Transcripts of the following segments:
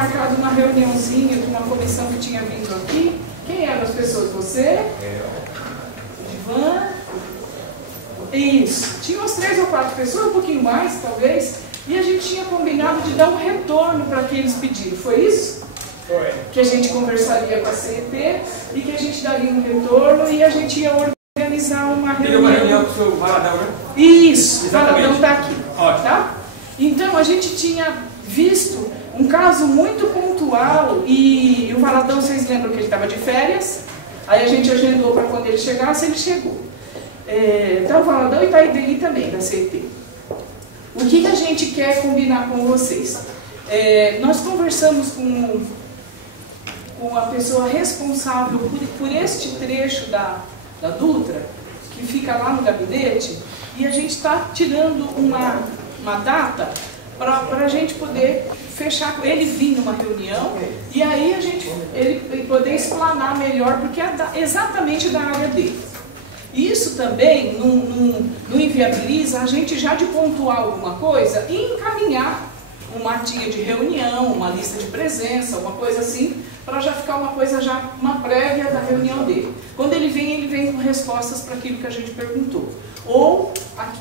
marcado uma reuniãozinha com uma comissão que tinha vindo aqui. Quem eram as pessoas? Você? Ivan? Isso. Tinha umas 3 ou 4 pessoas, um pouquinho mais, talvez. E a gente tinha combinado de dar um retorno para que eles pediram. Foi isso? Foi. Que a gente conversaria com a CET e que a gente daria um retorno e a gente ia organizar uma reunião. Teve uma reunião com o seu Valadão, né? Isso, o Valadão está aqui. Ótimo. Tá? Então, a gente tinha visto um caso muito pontual e o Valadão, vocês lembram que ele estava de férias? Aí a gente agendou para quando ele chegasse, ele chegou. Então, o Valadão e está aí também, da CET. O que a gente quer combinar com vocês? Nós conversamos com a pessoa responsável por este trecho da Dutra, que fica lá no gabinete, e a gente está tirando uma data para a gente poder fechar com ele, vir numa reunião, e aí ele poder explanar melhor, porque é exatamente da área dele. Isso também não inviabiliza a gente já de pontuar alguma coisa e encaminhar uma artiga de reunião, uma lista de presença, uma coisa assim, para já ficar uma prévia da reunião dele. Quando ele vem com respostas para aquilo que a gente perguntou. Ou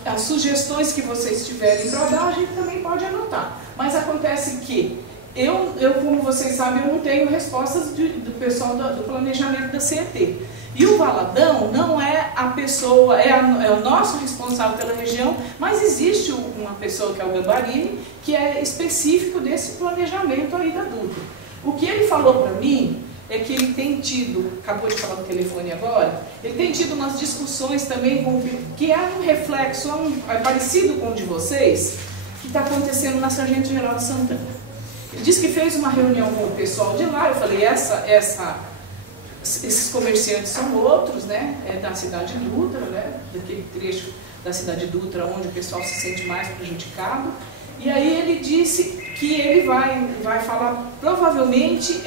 as sugestões que vocês tiverem para dar, a gente também pode anotar. Mas acontece que eu, como vocês sabem, eu não tenho respostas do pessoal do planejamento da CET. E o Valadão não é a pessoa, é o nosso responsável pela região, mas existe uma pessoa que é o Gambarini, que é específico desse planejamento aí da Dutra. O que ele falou para mim é que ele tem tido, acabou de falar no telefone agora, ele tem tido umas discussões também que é um reflexo, é parecido com o de vocês, que está acontecendo na Sargento Geral de Santana. Ele disse que fez uma reunião com o pessoal de lá, eu falei, esses comerciantes são outros, né? Da cidade Dutra, né? Daquele trecho da cidade Dutra onde o pessoal se sente mais prejudicado. E aí ele disse que ele vai falar, provavelmente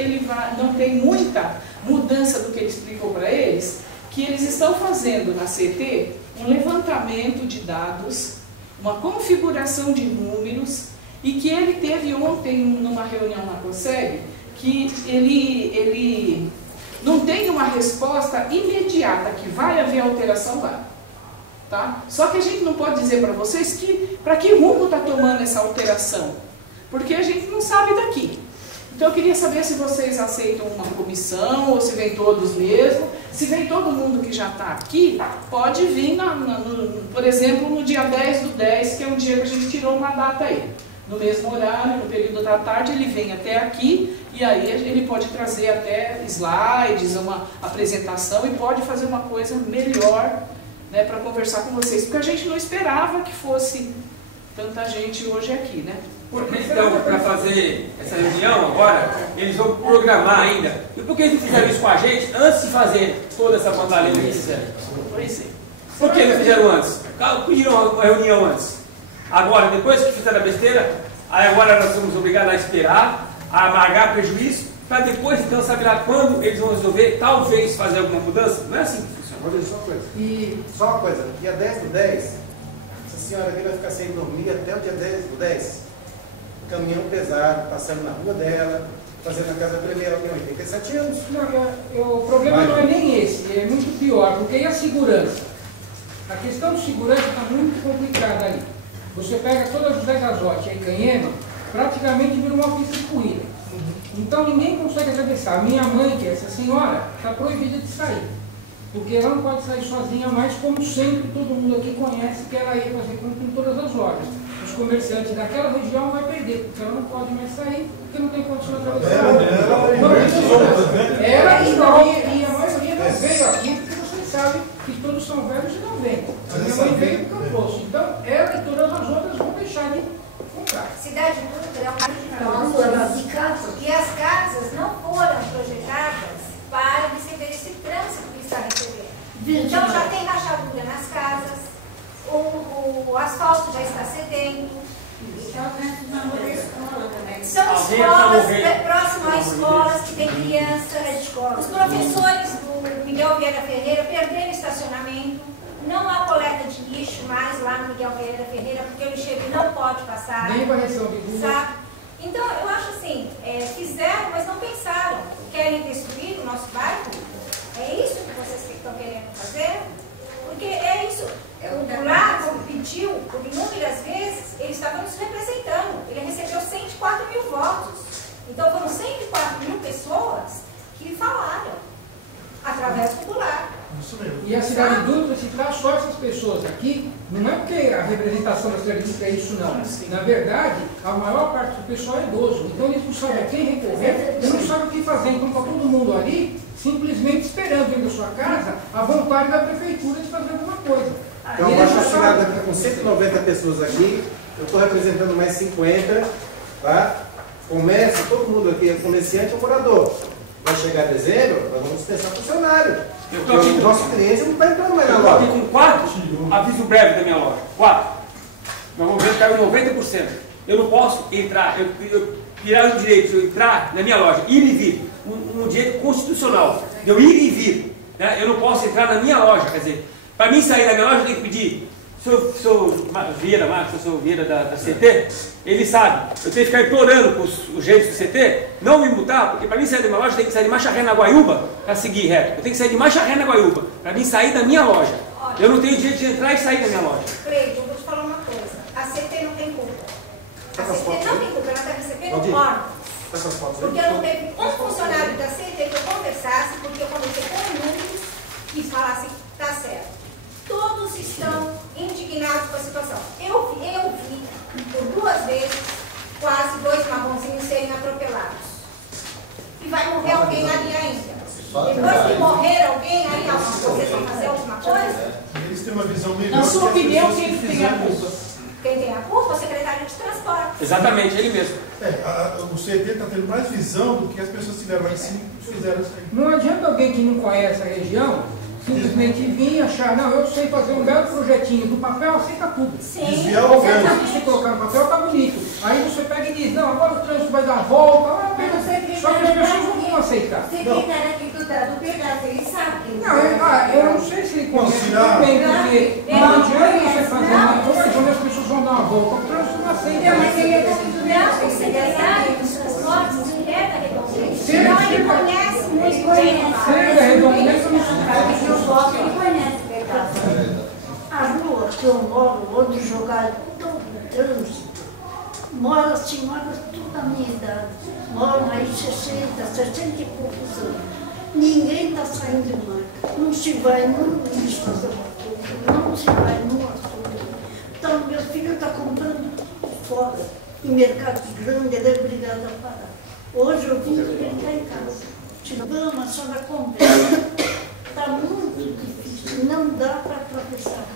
não tem muita mudança do que ele explicou para eles, que eles estão fazendo na CET um levantamento de dados, uma configuração de números, e que ele teve ontem, numa reunião na COSEG, que ele não tem uma resposta imediata, que vai haver alteração lá. Tá? Só que a gente não pode dizer para vocês para que rumo está tomando essa alteração, porque a gente não sabe daqui. Então eu queria saber se vocês aceitam uma comissão, ou se vem todos mesmo. Se vem todo mundo que já está aqui, pode vir, por exemplo, no dia 10/10, que é um dia que a gente tirou uma data aí. No mesmo horário, no período da tarde, ele vem até aqui, e aí ele pode trazer até slides, uma apresentação, e pode fazer uma coisa melhor, né, para conversar com vocês, porque a gente não esperava que fosse tanta gente hoje aqui, né? Então, para fazer essa reunião agora, eles vão programar ainda. E por que eles não fizeram isso com a gente antes de fazer toda essa bandalina que fizeram? Pois é. Por que não fizeram antes? Pediram uma reunião antes. Agora, depois que fizeram a besteira, aí agora nós somos obrigados a esperar, a amargar prejuízo, para depois então saber lá quando eles vão resolver, talvez fazer alguma mudança. Não é assim que funciona. Vou dizer só uma coisa. Só uma coisa, dia 10/10, essa senhora aqui vai ficar sem dormir até o dia 10/10. Caminhão pesado, passando na rua dela, fazendo a casa tremer, ela tem 87 anos. Não, o problema não é nem esse, é muito pior, porque e a segurança? A questão de segurança está muito complicada aí. Você pega toda a José Gazotti e Canhema, praticamente vira uma pista de corrida. Então ninguém consegue atravessar. Minha mãe, que é essa senhora, está proibida de sair. Porque ela não pode sair sozinha mais, como sempre todo mundo aqui conhece que ela ia fazer compra em todas as lojas. Os comerciantes daquela região vão perder, porque ela não pode mais sair, porque não tem condição de atravessar. Ela e a maioria não veio aqui, porque vocês sabem que todos são velhos e não vêm. A minha mãe veio do Campoço. Então, ela e todas as outras vão deixar de comprar. Cidade Dutra é um bairro de casas, e as casas não foram projetadas para receber esse trânsito que está recebendo. Então, já tem rachadura nas casas, o asfalto já está cedendo. São escolas próximas às escolas que tem crianças. Os professores do Miguel Vieira Ferreira perderam estacionamento. Não há coleta de lixo mais lá no Miguel Vieira Ferreira, porque o lixeiro não pode passar. Nem varreção de rua. Sabe? Então, eu acho assim, fizeram, mas não pensaram. Querem destruir o nosso bairro? É isso que vocês estão querendo fazer? Porque é isso. O Lago pediu, por inúmeras vezes, ele estava nos representando. Ele recebeu 104 mil votos. Então foram 104 mil pessoas que falaram através do Goulart. Isso mesmo. E a cidade de Dutra, se traz só essas pessoas aqui, não é porque a representação da cidade de Dutra é isso, não. Na verdade, a maior parte do pessoal é idoso. Então eles não sabem a quem recorrer, eles não sabem o que fazer. Então está todo mundo ali, simplesmente esperando dentro da sua casa a vontade da prefeitura de fazer alguma coisa. Então, uma assinada com 190 pessoas aqui, eu estou representando mais 50, tá? Comércio, todo mundo aqui é comerciante ou morador. Vai chegar dezembro, nós vamos dispensar funcionário. O nosso cliente não está entrando mais na loja. Eu estou aqui com 4 aviso breve da minha loja. 4. Meu movimento caiu 90%. Eu não posso entrar, eu tirar o direito de eu entrar na minha loja, ir e vir. Um direito constitucional, de eu ir e vir. Né? Eu não posso entrar na minha loja, quer dizer, para mim sair da minha loja eu tenho que pedir. Sou Vieira, Marcos, eu sou Vieira da CT, ele sabe, eu tenho que ficar implorando para os gentes do CT não me multar, porque para mim sair da minha loja eu tenho que sair de Macharré na Guaiúba para seguir reto. Eu tenho que sair de Macharré na Guaiúba para mim sair da minha loja. Eu não tenho direito de entrar e sair da minha loja. Cleide, eu vou te falar uma coisa. A CT não tem culpa. A CT não tem culpa, ela está recebendo órgãos. Porque eu não teve um funcionário da CT que eu conversasse, porque eu conversei com números e falasse que está certo. Todos estão indignados com a situação. Eu vi por 2 vezes quase 2 marronzinhos serem atropelados. E vai morrer alguém ali ainda. Depois que morrer alguém aí, vocês vão fazer alguma coisa? Eles têm uma visão melhor. Na sua opinião, quem tem a culpa? Quem tem a culpa? O secretário de transporte. Exatamente, ele mesmo. O CT está tendo mais visão do que as pessoas tiveram lá em cima e fizeram isso aí. Não adianta alguém que não conhece a região simplesmente vir e achar, não, eu sei fazer um belo projetinho do papel, aceita tudo. Sim. Desviar o Qualquer ganho. coisa que você colocar no papel tá bonito. Aí você pega e diz, não, agora o trânsito vai dar a volta, só que as pessoas não vão aceitar. Secretário aqui do pedaço, ele sabe. Não, eu não sei se ele conhece bem, porque não adianta você fazer uma coisa onde as pessoas vão dar uma volta, o trânsito não aceita. Mas ele está tudo Não, o secretário dos transportes de Reda Redondeza. Sim, Não, sim. ele conhece muito Ele bem. Reda Redondeza não se Eu gosto, ele conhece o pedaço. A rua que eu moro, onde jogaram todo o trânsito, moram senhoras toda a minha idade. Moram aí 60 e poucos anos. Ninguém está saindo mais. Não se vai num lixo fazer uma coisa, não se vai num açougue. Então, meu filho está comprando fora, em mercado grande, ele é obrigado a parar. Hoje eu vim brincar em casa. Vamos, a senhora conversa. Está muito difícil, não dá para atravessar.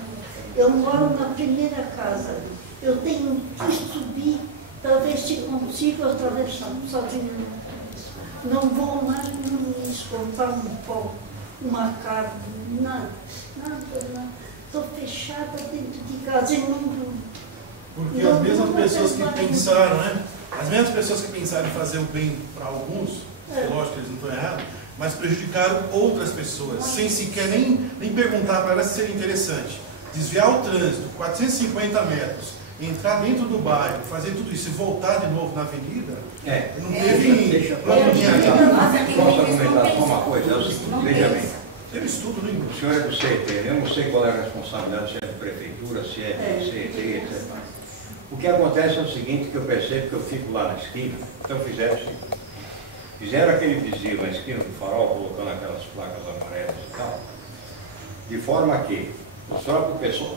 Eu moro na primeira casa. Eu tenho que subir para ver se consigo atravessar sozinho. Não vou mais no lixo comprar um pão, uma carne, nada. Estou fechada dentro de casa e não durmo. Porque as mesmas pessoas que pensaram, né? As mesmas pessoas que pensaram em fazer o bem para alguns, lógico que eles não estão errados, mas prejudicaram outras pessoas, sem sequer nem perguntar para elas se seria interessante. Desviar o trânsito, 450 metros, entrar dentro do bairro, fazer tudo isso e voltar de novo na avenida, não teve... Posso argumentar só uma coisa? É o seguinte, veja bem. Teve estudo, né? O senhor é do CT, eu não sei qual é a responsabilidade, se é de prefeitura, se é do CT, etc. O que acontece é o seguinte, que eu percebo que eu fico lá na esquina, então fizeram o seguinte. Fizeram aquele desvio na esquina do farol, colocando aquelas placas amarelas e tal, de forma que o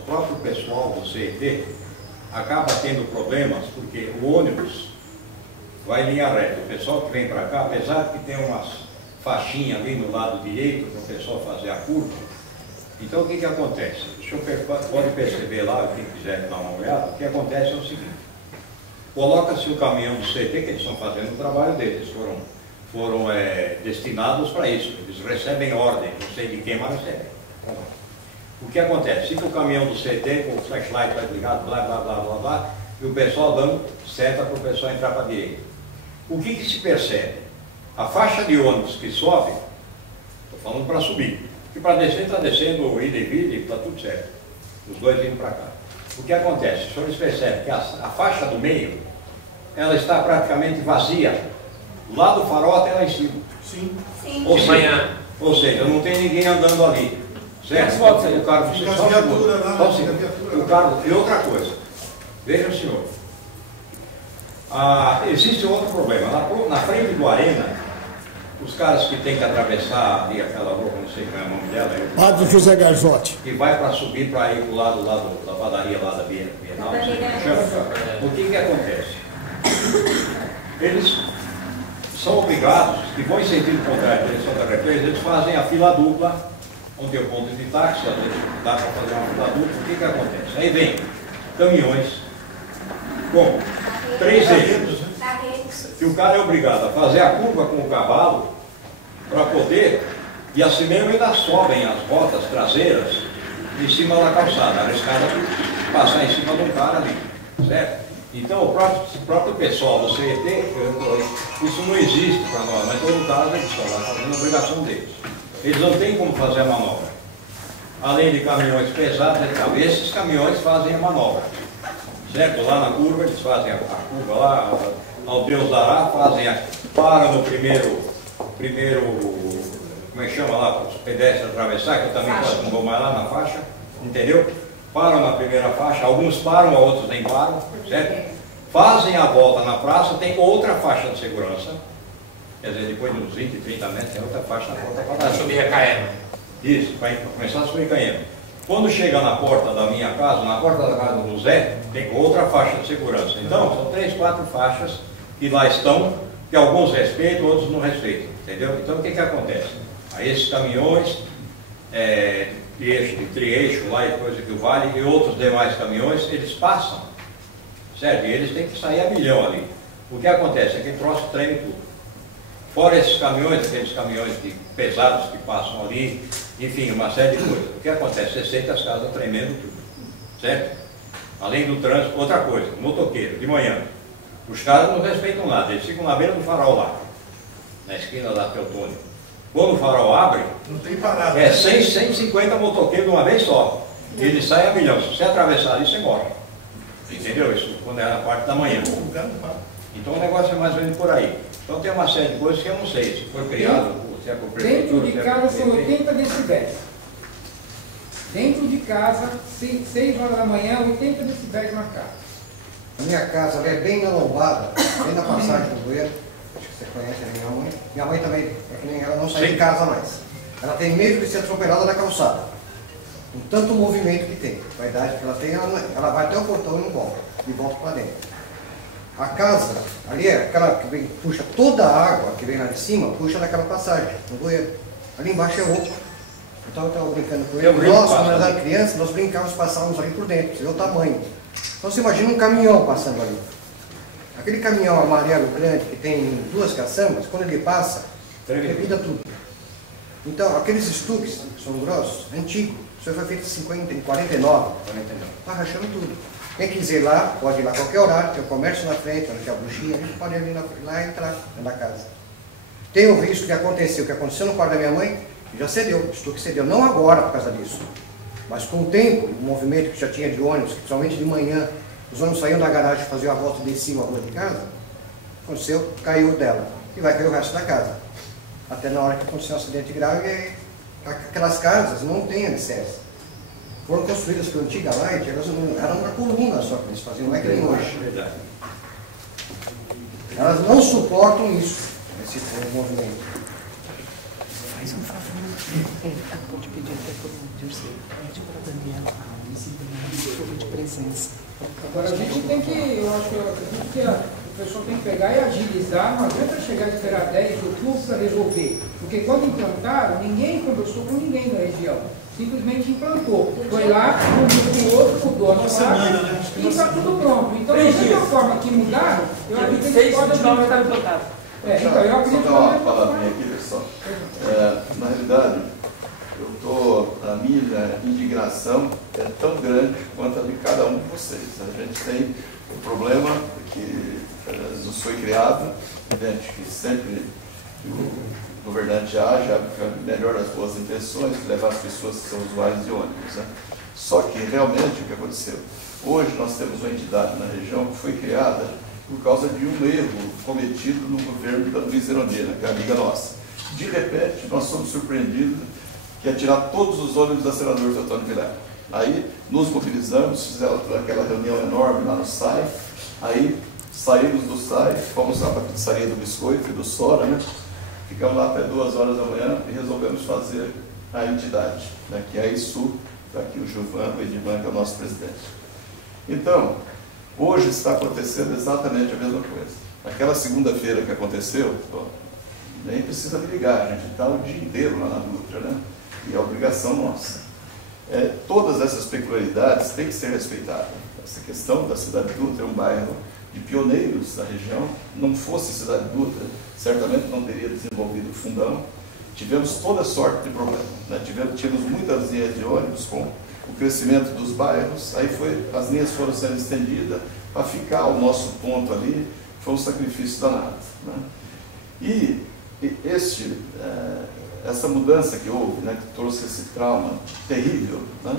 próprio pessoal do CET acaba tendo problemas, porque o ônibus vai em linha reta. O pessoal que vem para cá, apesar de que tem umas faixinhas ali no lado direito para o pessoal fazer a curva, então o que acontece? O senhor pode perceber lá, quem quiser dar uma olhada, o que acontece é o seguinte, coloca-se o caminhão do CT, que eles estão fazendo o trabalho deles, foram destinados para isso, eles recebem ordem, não sei de quem, mas recebem. O que acontece? Fica o caminhão do CT com o flashlight ligado, blá, blá, blá, blá, blá, e o pessoal dando seta para o pessoal entrar para a direita. O que se percebe? A faixa de ônibus que sobe, estou falando para subir, e para descer está descendo ida e vinda e está tudo certo, os dois indo para cá. O que acontece? Os senhores percebem que a faixa do meio, ela está praticamente vazia, lá do farol até lá em cima. Sim. Sim. Ou seja, não tem ninguém andando ali. Certo? O carro, Fica as viaturas lá, o carro, e outra coisa, veja, senhor, existe outro problema. Na frente do Arena, os caras que têm que atravessar ali aquela rua, não sei qual é o nome dela, Padre José Garzotti, que vai para subir para ir para o lado lá da padaria lá da Bienal, o que acontece? Eles são obrigados, que vão em sentido contrário à direção da represa, eles fazem a fila dupla, onde tem o ponto de táxi, dá para fazer uma fila dupla. O que acontece? Aí vem caminhões com 3 eixos, que o cara é obrigado a fazer a curva com o cavalo para poder, e assim mesmo ainda sobem as rodas traseiras em cima da calçada, arriscada de passar em cima de um cara ali, certo? Então o próprio pessoal do CET, isso não existe para nós, mas todo caso eles estão lá fazendo a obrigação deles. Eles não têm como fazer a manobra. Além de caminhões pesados, esses caminhões fazem a manobra. Certo? Lá na curva, eles fazem a curva lá, ao Deus dará, param no primeiro, como é que chama lá, para os pedestres atravessar, que eu também quase não vou mais lá na faixa, entendeu? Param na primeira faixa, alguns param, outros nem param, certo? Fazem a volta na praça, tem outra faixa de segurança. Quer dizer, depois de uns 20, 30 metros, tem outra faixa na porta para subir a Caema. Isso, para começar a subir Caema. Quando chega na porta da minha casa, na porta da casa do Zé, tem outra faixa de segurança. Então, são 3, 4 faixas que lá estão, que alguns respeitam, outros não respeitam. Entendeu? Então, o que acontece? Aí esses caminhões, de tri-eixo lá e coisa que o vale, e outros demais caminhões, eles passam. Certo? E eles têm que sair a milhão ali. O que acontece? É que o troço treme tudo. Fora esses caminhões, aqueles caminhões pesados que passam ali, enfim, uma série de coisas. O que acontece? Você sente as casas tremendo tudo, certo? Além do trânsito, outra coisa, motoqueiro, de manhã. Os caras não respeitam nada, eles ficam na beira do farol lá, na esquina da Teotônio. Quando o farol abre, não tem parada. 150 motoqueiros de uma vez só. E eles saem a milhão. Se você atravessar ali, você morre. Entendeu? Isso quando é na parte da manhã. Então o negócio é mais ou menos por aí. Então tem uma série de coisas que eu não sei se foi criado, se é por prefeitura. Dentro de casa são 80 decibéis. Dentro de casa, 6 horas da manhã, 80 decibéis na casa. A minha casa é bem na lombada, bem na passagem do bueiro. Acho que você conhece a minha mãe. Minha mãe também, é que nem ela não sai de casa mais. Ela tem medo de ser atropelada na calçada. Com tanto movimento que tem. Com a idade que ela tem, ela vai até o portão e não volta. E volta para dentro. A casa, ali é aquela que vem, puxa toda a água que vem lá de cima, puxa daquela passagem, no bueiro. Ali embaixo é oco. Então eu estava brincando com ele. Nós, quando nós éramos crianças, nós brincávamos, passávamos ali por dentro, você vê o tamanho. Então você imagina um caminhão passando ali. Aquele caminhão amarelo grande que tem 2 caçambas, quando ele passa, revida tudo. Então, aqueles estuques que são grossos, antigos, isso foi feito em 49, está rachando tudo. Quem quiser ir lá, pode ir lá a qualquer horário, tem o comércio na frente, onde tem a bugia, a gente pode ir lá e entrar na casa. Tenho visto que aconteceu no quarto da minha mãe, já cedeu, o estuque cedeu, não agora por causa disso, mas com o tempo, o movimento que já tinha de ônibus, principalmente de manhã, os ônibus saíam da garagem, faziam a volta de cima a rua de casa, aconteceu, caiu dela, e vai cair o resto da casa. Até na hora que aconteceu um acidente grave, aquelas casas não têm alicerce. Foram construídas por antiga Light, elas eram uma coluna só que eles faziam, não é que nem hoje. Elas não suportam isso, esse movimento. Faz um favor, pode pedir até por pede para a Daniela de presença. Agora a gente tem que, eu acredito que o pessoal tem que pegar e agilizar, não adianta chegar e esperar 10 de outubro para resolver. Porque quando implantaram, ninguém conversou com ninguém na região. Simplesmente implantou. Foi lá, um outro, mudou a placa e está tudo pronto. Então, da mesma forma que mudaram, eu acredito que pode estar implantado. Então, eu acredito que dar uma palavrinha aqui, pessoal. Na realidade, a minha indignação é tão grande quanto a de cada um de vocês. A gente tem o problema que nos foi criado, evidente que sempre o governante age melhor as boas intenções, levar as pessoas que são usuários de ônibus. Né? Só que realmente o que aconteceu? Hoje nós temos uma entidade na região que foi criada por causa de um erro cometido no governo da Luiza Erundina, que é amiga nossa. De repente, nós somos surpreendidos que ia tirar todos os ônibus da Senador Teotônio Vilela. Aí nos mobilizamos, fizemos aquela reunião enorme lá no SAI, aí saímos do SAI, fomos lá para a pizzaria do Biscoito e do Sora, né? Ficamos lá até 2 horas da manhã e resolvemos fazer a entidade, né? Que é a ISU, está aqui o Gilvan, o Edivan, que é o nosso presidente. Então, hoje está acontecendo exatamente a mesma coisa. Aquela segunda-feira que aconteceu, nem precisa me ligar, a gente está o dia inteiro lá na Dutra, né? E é obrigação nossa. Todas essas peculiaridades têm que ser respeitadas. Essa questão da Cidade Dutra é um bairro de pioneiros da região. Não fosse Cidade Dutra, certamente não teria desenvolvido o Fundão. Tivemos toda sorte de problema, né? Tivemos muitas linhas de ônibus com o crescimento dos bairros, aí as linhas foram sendo estendidas para ficar o nosso ponto ali, foi um sacrifício danado, né? E essa mudança que houve, né, que trouxe esse trauma terrível, né?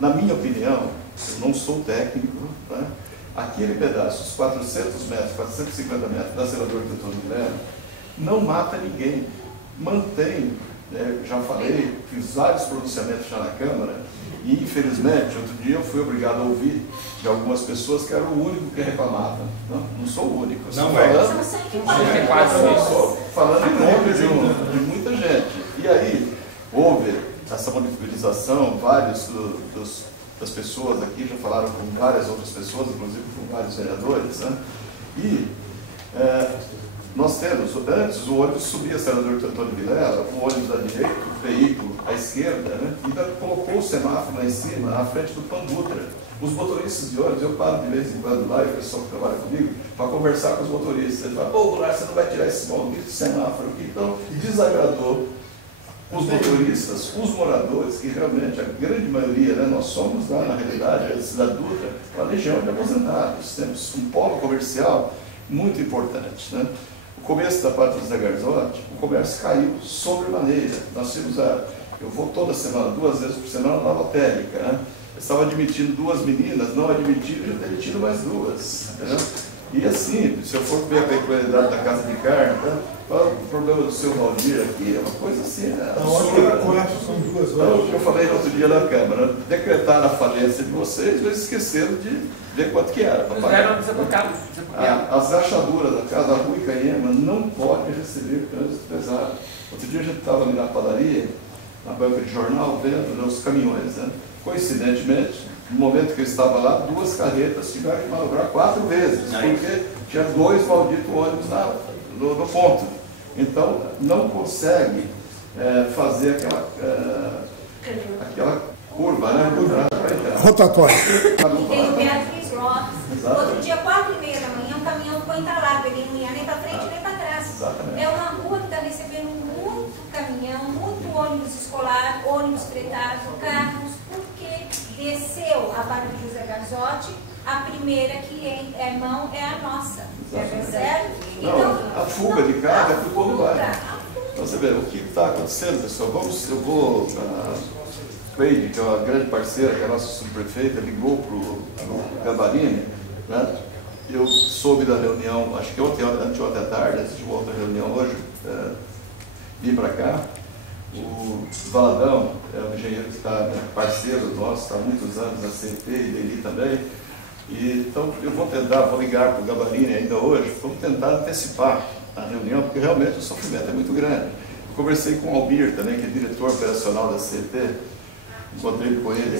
Na minha opinião, eu não sou técnico, né? Aquele pedaço, os 400 metros, 450 metros da Senador Teotônio Vilela, não mata ninguém, mantém, né? Já falei, fiz vários pronunciamentos já na Câmara, e infelizmente, outro dia eu fui obrigado a ouvir de algumas pessoas que era o único que reclamava. Não sou o único. Estou falando em nome de muita gente. E aí, houve essa mobilização, vários das pessoas aqui já falaram com várias outras pessoas, inclusive com vários vereadores, né? E nós temos, antes o ônibus subia Senador Teotônio Vilela, o ônibus à direita, o veículo à esquerda, né? E colocou o semáforo lá em cima, à frente do Pandutra. Os motoristas de ônibus, eu paro de vez em quando lá, e o pessoal que trabalha comigo, para conversar com os motoristas. Ele fala, pô, Goulart, você não vai tirar esse maldito semáforo aqui. Então, desagradou os motoristas, os moradores, que realmente, a grande maioria, né, nós somos lá, na realidade, a Cidade Dutra, uma legião de aposentados. Temos um polo comercial muito importante, né? O começo da parte do Zé Garzotti, o comércio caiu sobremaneira. Nós tínhamos eu vou toda semana, 2 vezes por semana, na lotérica, né? Eu estava admitindo 2 meninas, não admitiram, já demitindo mais 2. Entendeu? E assim, se eu for ver a peculiaridade da Casa de Carne, né? O problema do seu Valdir aqui é uma coisa assim, né? São 2 horas. Eu falei outro dia na Câmara, decretaram a falência de vocês, mas esqueceram de ver quanto que era. As rachaduras da Casa Rua e Canhema não podem receber trânsito pesado. Outro dia a gente estava ali na padaria, na banca de jornal, vendo os caminhões, né? Coincidentemente, no momento que eu estava lá, 2 carretas tiveram que manobrar 4 vezes, porque tinha 2 malditos ônibus no ponto. Então, não consegue fazer aquela curva, né? Rotatória. Tem o Beatriz Lopes. Outro dia, 4h30 da manhã, um caminhão ficou entalado, ele não ia nem para frente nem para trás. Exatamente. É uma rua que está recebendo muito caminhão, muito ônibus escolar, ônibus fretado, carros, porque desceu a barra de José Garzotti, a primeira que é mão é a nossa. Certo? Então, a fuga de carro é por todo bairro. Então você vê, o que está acontecendo, pessoal? Eu vou. Cleide, que é uma grande parceira, que é a nossa subprefeita, ligou para o Gavarini, né? Eu soube da reunião, acho que anteontem à tarde, antes de uma outra reunião hoje, vim para cá. O Valadão é um engenheiro que está parceiro nosso, está há muitos anos na CET e dele também. E, então eu vou ligar para o Gavarini ainda hoje, vamos tentar antecipar a reunião, porque realmente o sofrimento é muito grande. Eu conversei com o Albir também, que é diretor operacional da CET, encontrei com ele da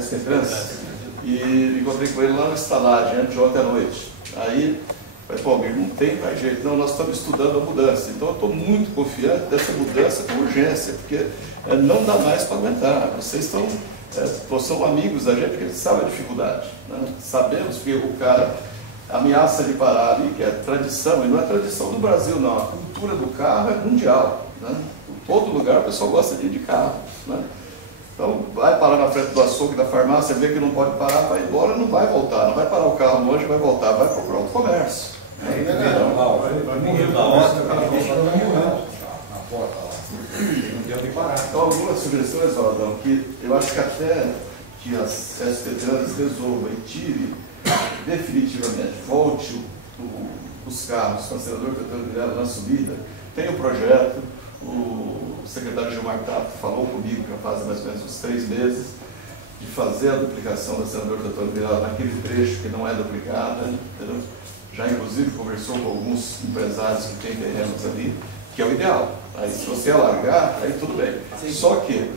SPTrans, e encontrei com ele lá na estalagem, anteontem à noite. Aí, falei, pô, Albir, não tem mais jeito, não, nós estamos estudando a mudança, então eu estou muito confiante dessa mudança com urgência, porque não dá mais para aguentar, vocês são amigos da gente, porque eles sabem a dificuldade, né? Sabemos que o cara ameaça de parar ali, que é tradição, e não é tradição do Brasil, não, a cultura do carro é mundial, né? Em todo lugar o pessoal gosta de ir de carro, né? Então vai parar na frente do açougue, da farmácia, vê que não pode parar, vai embora, não vai voltar, não vai parar o carro longe, vai voltar, vai procurar outro comércio. Então, algumas sugestões, Valadão, que eu acho que até que as SPTrans resolvam e tire definitivamente volte os carros com o senador Caetano Vilela na subida, tem o projeto, o secretário Gilmar Tato falou comigo que faz mais ou menos uns 3 meses, de fazer a duplicação da senador Caetano Vilela naquele trecho que não é duplicada, entendeu? Já inclusive conversou com alguns empresários que têm terrenos ali, que é o ideal. Aí se você alargar, aí tudo bem. Só que,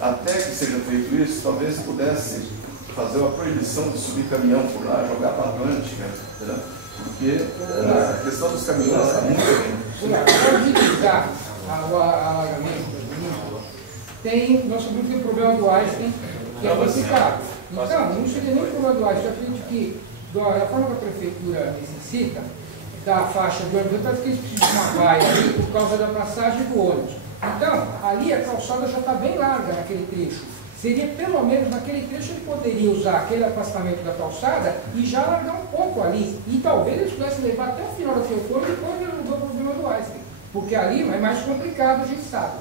até que seja feito isso, talvez pudesse fazer uma proibição de subir caminhão por lá, jogar para a Atlântica, entendeu? Porque a questão dos caminhões está muito bem. Para agilizar o alagamento, nosso grupo tem um problema do Einstein, que é complicado. Então, não seria nem problema do Einstein, eu acredito que, da forma que a prefeitura necessita, da faixa do ônibus, até que eles precisam de uma vaia ali por causa da passagem do ônibus. Então, ali a calçada já está bem larga naquele trecho. Seria pelo menos naquele trecho ele poderia usar aquele afastamento da calçada e já largar um pouco ali. E talvez eles pudessem levar até o final da Teotônio e depois resolver o problema do Einstein. Porque ali é mais complicado, a gente sabe.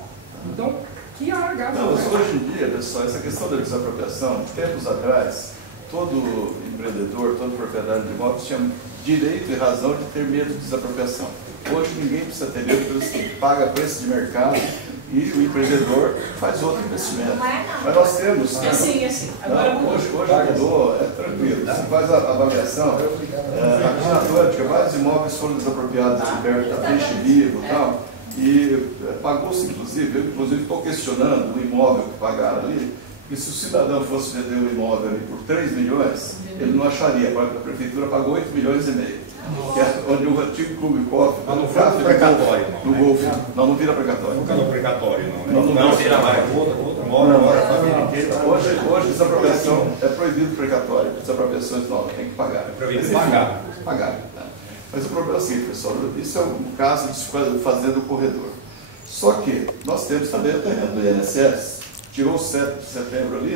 Então, que alargar. Não, mas hoje em dia, pessoal, essa questão da desapropriação, tempos atrás, todo empreendedor, todo proprietário de imóveis tinha direito e razão de ter medo de desapropriação. Hoje ninguém precisa ter medo, pelo seguinte, paga preço de mercado e o empreendedor faz outro investimento. Mas nós temos... Assim. Agora hoje mudou, é tranquilo. Você faz a avaliação, aqui na Atlântica, vários imóveis foram desapropriados ali perto da Peixe Vivo e tal, e pagou-se inclusive, eu inclusive estou questionando o imóvel que pagaram ali, que se o cidadão fosse vender o imóvel ali por 3 milhões, ele não acharia, a prefeitura pagou 8 milhões e meio. Que é onde o antigo Clube Coffee, não vira precatório, no Golfe. Não vira precatório. Nunca no precatório, não vira mais. Outro mora, a família inteira. Hoje desapropriação é proibido precatório, desapropriações novas, tem que pagar. É proibido pagar. Pagar. Mas o problema é o seguinte, pessoal, isso é um caso de se fazer do corredor. Só que nós temos também o terreno do INSS. Tirou o 7 de setembro ali,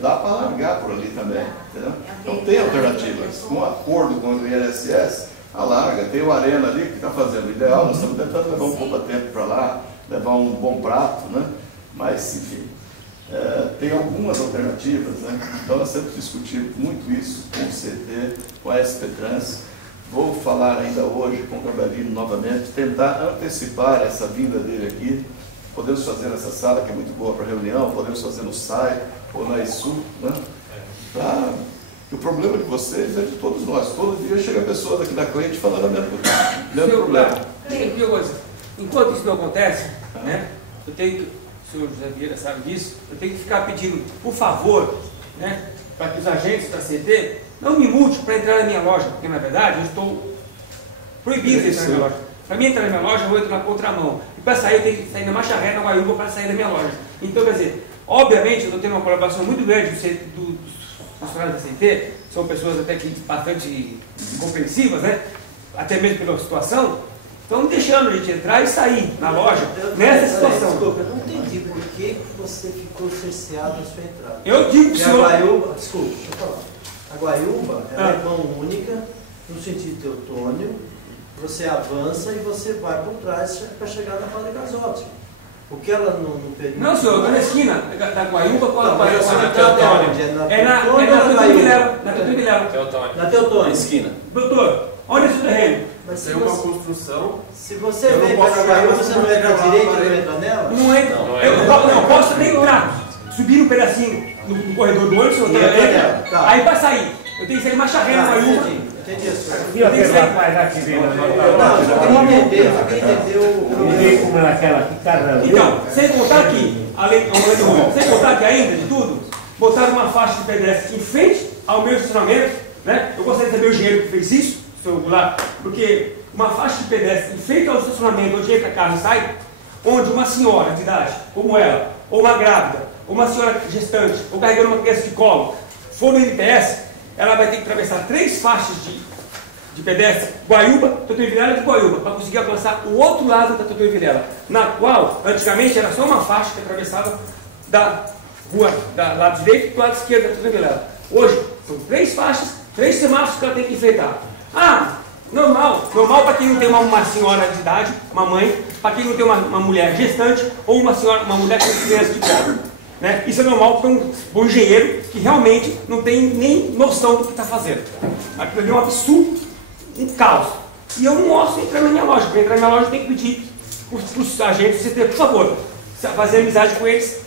dá para largar por ali também, entendeu? Então tem alternativas. Com acordo com o INSS, alarga. Tem o Arena ali que está fazendo o ideal, nós estamos tentando levar um pouco de tempo para lá, levar um bom prato, né? Mas, enfim, tem algumas alternativas, né? Então nós temos discutido muito isso com o CT, com a SP Trans. Vou falar ainda hoje com o Gabellino novamente, tentar antecipar essa vinda dele aqui. Podemos fazer nessa sala, que é muito boa para reunião, podemos fazer no SAI ou na ISU, né? O problema de vocês é de todos nós. Todo dia chega pessoas aqui da cliente falando a mesmo problema. Enquanto isso não acontece, né, eu tenho que, o senhor José Vieira sabe disso, eu tenho que ficar pedindo, por favor, né, para que os agentes da CT não me multem para entrar na minha loja, porque na verdade eu estou proibido de entrar na minha loja. Para mim entrar na minha loja, eu vou entrar na contramão. E para sair, eu tenho que sair na marcha ré, na Guaiúba, para sair da minha loja. Então, quer dizer, obviamente, eu estou tendo uma colaboração muito grande dos funcionários da CT, são pessoas até que bastante compreensivas, né? Até mesmo pela situação, estão deixando a gente entrar e sair na loja nessa situação. Desculpa, eu não entendi por que você ficou cerceado na sua entrada. Eu digo que o senhor... A Guaiúba, desculpa, deixa eu falar. A Guaiúba é mão única, no sentido Teotônio. Você avança e você vai por trás para chegar na Padre Casotti. O que ela não permite... Não, senhor, eu estou na esquina da Guaiúba com a Padre Casotti. É na Teotônio. Na Teotônio. Esquina. Doutor, onde é esse terreno? Tem uma construção... Se você vem para a Guaiúba, você não entra à direita e não entra nela? Não entra. Eu posso nem entrar. Subir um pedacinho no corredor do ônibus, aí para sair. Eu tenho que sair marcha ré na Guaiúba. Entendi isso. Eu tenho que sair mais aqui dentro. Não, só queria entender o... Então, sem contar aqui, sem contar aqui ainda de tudo, botaram uma faixa de pedestre em frente ao meu estacionamento, né? Eu gostaria de saber o engenheiro que fez isso, seu Goulart, porque uma faixa de pedestre em frente ao estacionamento onde entra a carro e sai, onde uma senhora de idade, como ela, ou uma grávida, ou uma senhora gestante, ou carregando uma criança de colo, for no NTS, ela vai ter que atravessar 3 faixas de pedestre, Guaiúba, Teotônio Vilela e de Guaiúba, para conseguir alcançar o outro lado da Teotônio Vilela, na qual, antigamente, era só uma faixa que atravessava da rua, do lado direito e do lado esquerdo da Teotônio Vilela. Hoje, são 3 faixas, 3 semáforos que ela tem que enfrentar. Normal para quem não tem uma senhora de idade, uma mãe, para quem não tem uma mulher gestante, ou uma mulher com criança de colo. Né? Isso é normal para um engenheiro que realmente não tem nem noção do que está fazendo. Aquilo ali é um absurdo, um caos. E eu não mostro entrar na minha loja. Para entrar na minha loja eu tenho que pedir para os agentes, por favor, fazer amizade com eles,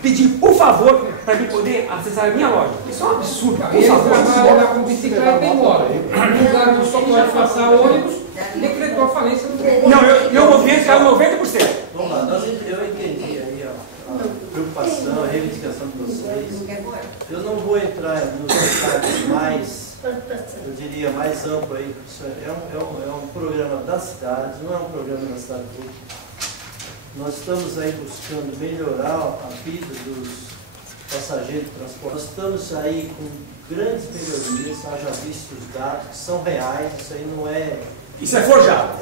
pedir por favor para mim poder acessar a minha loja. Isso é um absurdo, por favor. Ele trabalha com bicicleta e embora. No lugar que só pode passar ônibus, decretou a falência do povo. Não, meu movimento caiu 90%. Vamos lá, eu entendi aí a preocupação, a reivindicação de vocês. Eu não vou entrar nos detalhes mais, eu diria, mais amplo aí. Isso é um programa da cidade, não é um programa da cidade pública. Nós estamos aí buscando melhorar a vida dos passageiros de transporte. Nós estamos aí com grandes melhorias, haja visto os dados, que são reais, isso aí não é... Isso é forjado.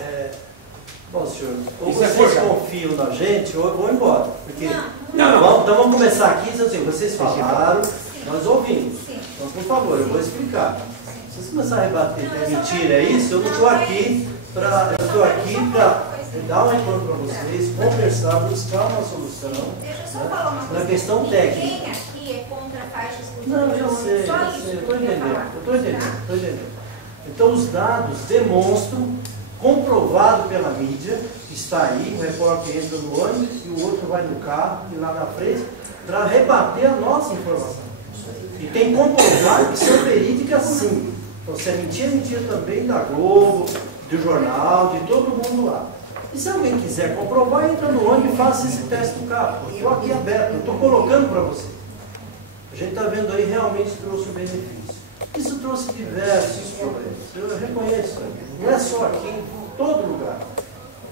Bom, senhor, ou vocês confiam na gente, ou eu vou embora. Porque não. Então vamos começar aqui dizendo assim, vocês falaram, nós ouvimos. Então, por favor, eu vou explicar. Se vocês começarem a rebater que é mentira, é isso, eu não estou aqui para... Eu estou aqui para dar um encontro para vocês, conversar, buscar uma solução. Deixa eu só falar uma coisa. Na questão técnica. Ninguém aqui é contra faixas por Não, eu sei, eu estou entendendo. Então os dados demonstram, comprovado pela mídia, que está aí, o repórter entra no ônibus e o outro vai no carro e lá na frente, para rebater a nossa informação. E tem comprovado que são verídicas sim. Então se é mentira também da Globo, do jornal, de todo mundo lá. E se alguém quiser comprovar, entra no ônibus e faça esse teste do carro. Eu estou aqui aberto, eu estou colocando para você. A gente está vendo aí, realmente trouxe um benefício. Isso trouxe diversos problemas. Eu reconheço, não é só aqui, em todo lugar.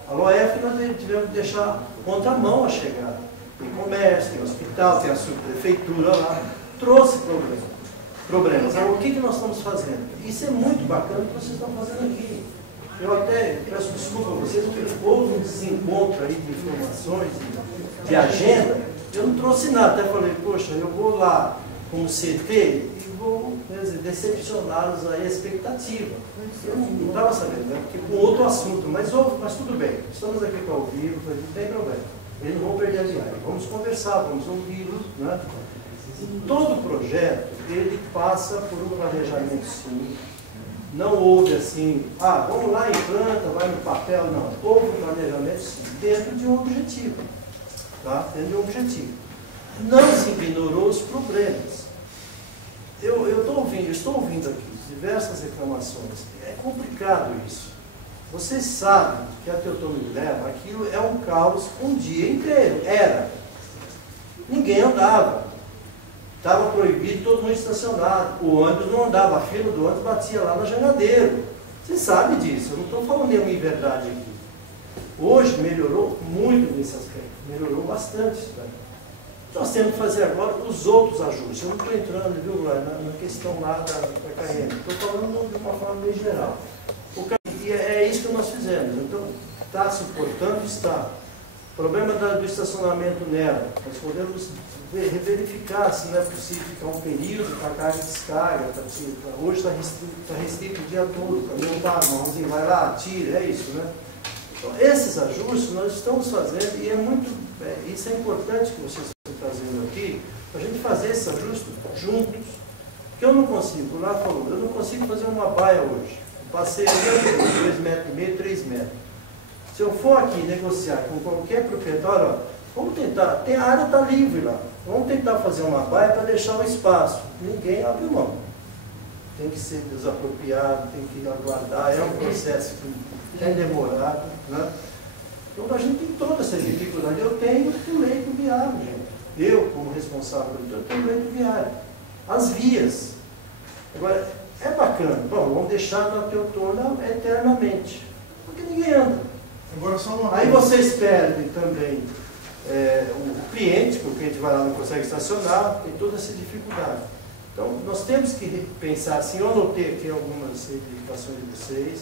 A LOEF nós tivemos que deixar contramão a chegada. Tem comércio, tem hospital, tem a subprefeitura lá. Trouxe problemas. Agora, o que nós estamos fazendo? Isso é muito bacana o que vocês estão fazendo aqui. Eu até peço desculpa a vocês, porque houve um desencontro aí de informações, de agenda. Eu não trouxe nada, até falei, poxa, eu vou lá como CT e vou decepcioná-los aí a expectativa. Eu não estava sabendo, né? Porque com outro assunto, mas tudo bem, estamos aqui para ouvir, não tem problema. Eles não vão perder a viagem. Vamos conversar, vamos ouvi-los, né? Todo projeto, ele passa por um planejamento sim. Não houve assim, vamos lá, implanta, vai no papel, não. Houve um planejamento sim, dentro de um objetivo. Tá? Dentro de um objetivo. Não se ignorou os problemas. Eu estou ouvindo aqui diversas reclamações. É complicado isso. Vocês sabem que a Teotônio Leva, aquilo é um caos um dia inteiro. Era. Ninguém andava. Estava proibido todo mundo estacionado. O ônibus não andava, a fila do ônibus batia lá na Jangadeiro. Você sabe disso, eu não estou falando nenhuma inverdade aqui. Hoje melhorou muito nesse aspecto, melhorou bastante isso daí. Nós temos que fazer agora os outros ajustes. Eu não estou entrando, viu, na questão lá da KM. Estou falando de uma forma meio geral. E é isso que nós fizemos. Então, está suportando? Está. O problema do estacionamento nela, nós podemos verificar se não é possível ficar um período para carga e descarga. Hoje está restrito o dia todo, o caminhão está, mãozinho vai lá, tira, é isso, né? Então, esses ajustes nós estamos fazendo e isso é importante que vocês estão trazendo aqui, para a gente fazer esses ajustes juntos. Porque eu não consigo, lá falou, eu não consigo fazer uma baia hoje. Eu passei 2,5 metros, 3 metros. Se eu for aqui negociar com qualquer proprietário, vamos tentar, a área está livre lá, vamos tentar fazer uma baia para deixar o espaço. Ninguém abre mão. Tem que ser desapropriado, tem que aguardar, é um processo que é demorado, né? Então a gente tem toda essa dificuldade. Eu tenho o leito viário, gente. Eu, como responsável, eu tenho o leito viário. As vias. Agora, é bacana. Bom, vamos deixar na Teotônio eternamente. Porque ninguém anda. Agora, só uma Aí vocês perdem também o cliente, porque o cliente vai lá e não consegue estacionar, tem toda essa dificuldade. Então, nós temos que pensar assim, eu anotei aqui algumas reivindicações de vocês,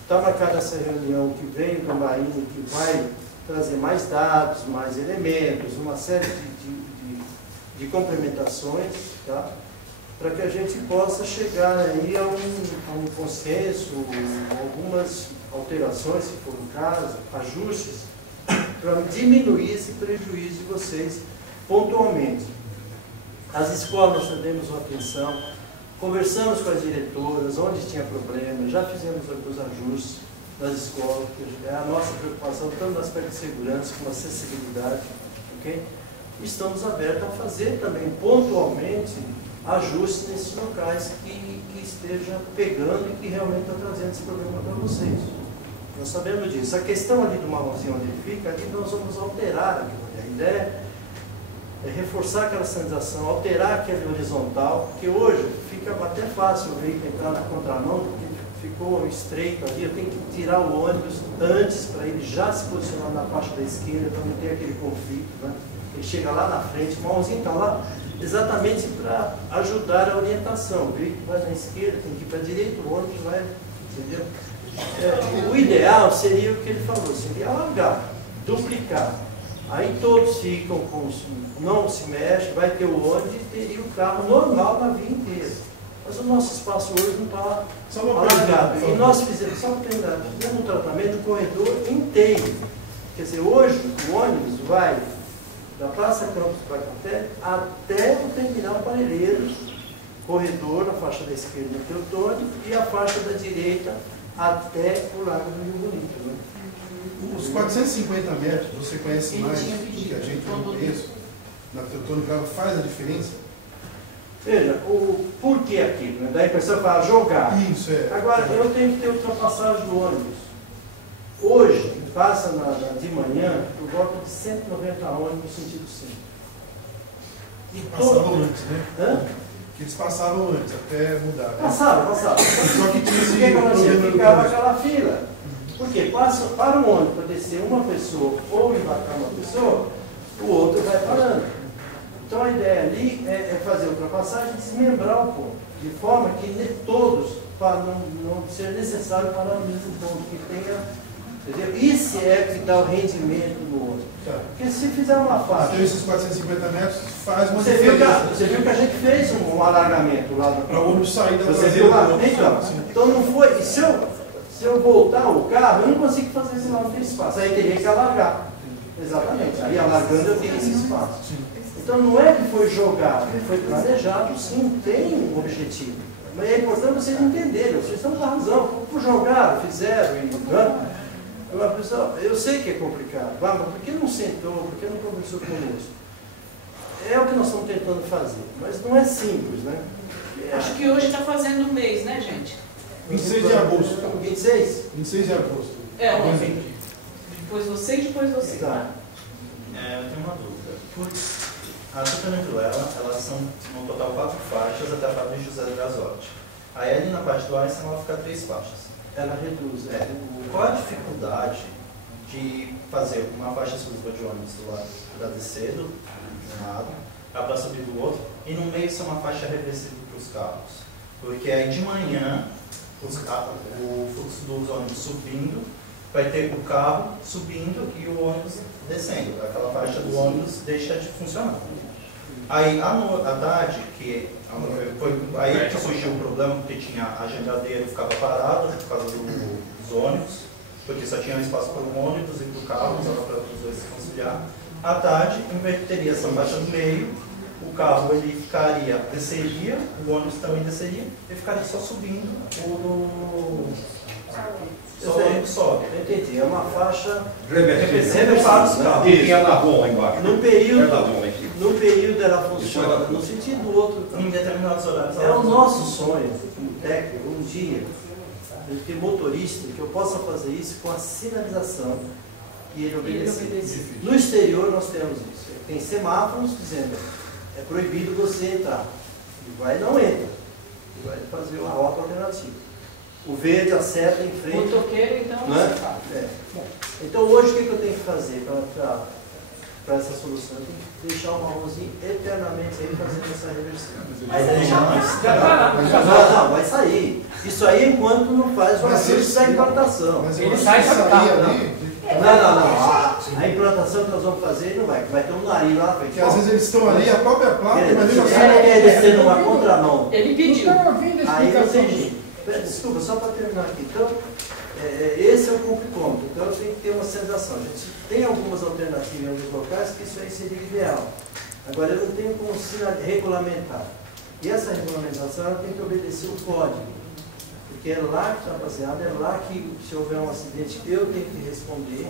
está marcada essa reunião que vem do Marinho, que vai trazer mais dados, mais elementos, uma série de complementações, tá? Para que a gente possa chegar aí a um consenso, algumas alterações, se for o caso, ajustes, para diminuir esse prejuízo de vocês pontualmente. As escolas nós demos uma atenção, conversamos com as diretoras, onde tinha problema, já fizemos alguns ajustes nas escolas, porque é a nossa preocupação, tanto no aspecto de segurança como acessibilidade, ok? Estamos abertos a fazer também pontualmente ajustes nesses locais que esteja pegando e que realmente está trazendo esse problema para vocês. Nós sabemos disso. A questão ali do marronzinho onde ele fica, ali nós vamos alterar aquilo ali. A ideia é reforçar aquela sinalização, alterar aquele horizontal, porque hoje fica até fácil o veículo entrar na contramão, porque ficou estreito ali, eu tenho que tirar o ônibus antes para ele já se posicionar na faixa da esquerda, para não ter aquele conflito, né? Ele chega lá na frente, o marronzinho está lá exatamente para ajudar a orientação. O veículo vai na esquerda, tem que ir para a direita, o ônibus vai, entendeu? O ideal seria o que ele falou, seria alargar, duplicar. Aí todos ficam com, não se mexe, vai ter o ônibus e teria o carro normal na via inteira. Mas o nosso espaço hoje não está alargado. E nós fizemos, só para terminar, fizemos um tratamento do corredor inteiro. Quer dizer, hoje o ônibus vai da Praça Campos Bacafé até o terminal Parelheiros, corredor na faixa da esquerda do Teotônio e a faixa da direita até o Lago do Rio Bonito. Né? Os 450 metros, você conhece mais do que a gente não conhece, na Teotônio Bravo, faz a diferença? Veja, o porquê aquilo, né? Dá a impressão para jogar. Isso, é. Agora, eu tenho que ter ultrapassagem do ônibus. Hoje, passa de manhã por volta de 190 ônibus no sentido centro. E passavam antes, né? Hã? Que eles passavam antes, até mudar. Né? Passavam. Só que tinha esse problema. Ficava aquela fila. Porque para um ônibus para descer uma pessoa ou embarcar uma pessoa, o outro vai parando. Então a ideia ali é fazer a ultrapassagem e desmembrar o ponto, de forma que todos, para não ser necessário parar no mesmo ponto, que tenha. Entendeu? Isso é que dá o rendimento no ônibus. Tá. Porque se fizer uma faixa. Então esses 450 metros faz uma você diferença. Você viu que a gente fez um alargamento lá do. Para o ônibus sair da Você viu lá? Então não foi. Se eu voltar o carro, eu não consigo fazer esse lado de espaço. Aí teria que alargar. Exatamente. Aí alargando eu tenho esse espaço. Então não é que foi jogado, foi planejado, sim, tem um objetivo. Mas é importante vocês entenderem, vocês estão com razão. Por jogar, fizeram e. Pessoal, eu sei que é complicado, mas por que não sentou, por que não conversou conosco? É o que nós estamos tentando fazer, mas não é simples, né? Acho que hoje está fazendo um mês, né, gente? 26 de agosto. 26? 26 de agosto. É, ontem. Depois você e depois você. Tá. Eu tenho uma dúvida. A Doutora Vilela, elas são no total 4 faixas até a Padre José Gazotti. Aí ali na parte do Einstein ela fica 3 faixas. Ela reduz. Qual a dificuldade de fazer uma faixa exclusiva de ônibus do lado para descer do lado, para subir do outro, e no meio ser uma faixa reversível para os carros? Porque aí de manhã o fluxo dos ônibus subindo, vai ter o carro subindo e o ônibus descendo. Aquela faixa do ônibus deixa de funcionar. Aí à tarde, que foi aí que surgiu o problema, porque tinha agendadeiro, ficava parado por causa dos ônibus, porque só tinha espaço para o ônibus e para o carro, não dava para os dois se conciliar. À tarde, inverteria essa faixa do meio, o carro ele desceria, o ônibus também desceria, e ficaria só subindo só o ônibus sobe. Entendi, é uma faixa reversível para os carros. E ela bom lá embaixo. No período ela funciona, no sentido outro. Em determinados horários. É o nosso sonho, como técnico, um dia, de ter motorista que eu possa fazer isso com a sinalização e ele obedecer. No exterior nós temos isso. Tem semáforos dizendo é proibido você entrar. E vai não entra. E vai fazer uma rota alternativa. O verde acerta em frente. O toqueiro, então, né? Então hoje o que eu tenho que fazer para essa solução? Eu tenho que deixar o marronzinho eternamente aí fazendo essa reversão. Não, vai sair. Isso aí enquanto não faz o ajuste da implantação. Ele sai ali. Não. A implantação que nós vamos fazer não vai ter um nariz lá. Porque às vezes eles estão ali, a própria placa, mas ele quer descer numa contramão. Ele pediu. Aí eu entendi. Desculpa, só para terminar aqui. Então, esse é o complicômetro. Então, tem que ter uma sinalização. A gente tem algumas alternativas em alguns locais que isso aí seria ideal. Agora, eu não tenho como regulamentar. E essa regulamentação ela tem que obedecer o código. Porque é lá que está baseado, é lá que, se houver um acidente, eu tenho que responder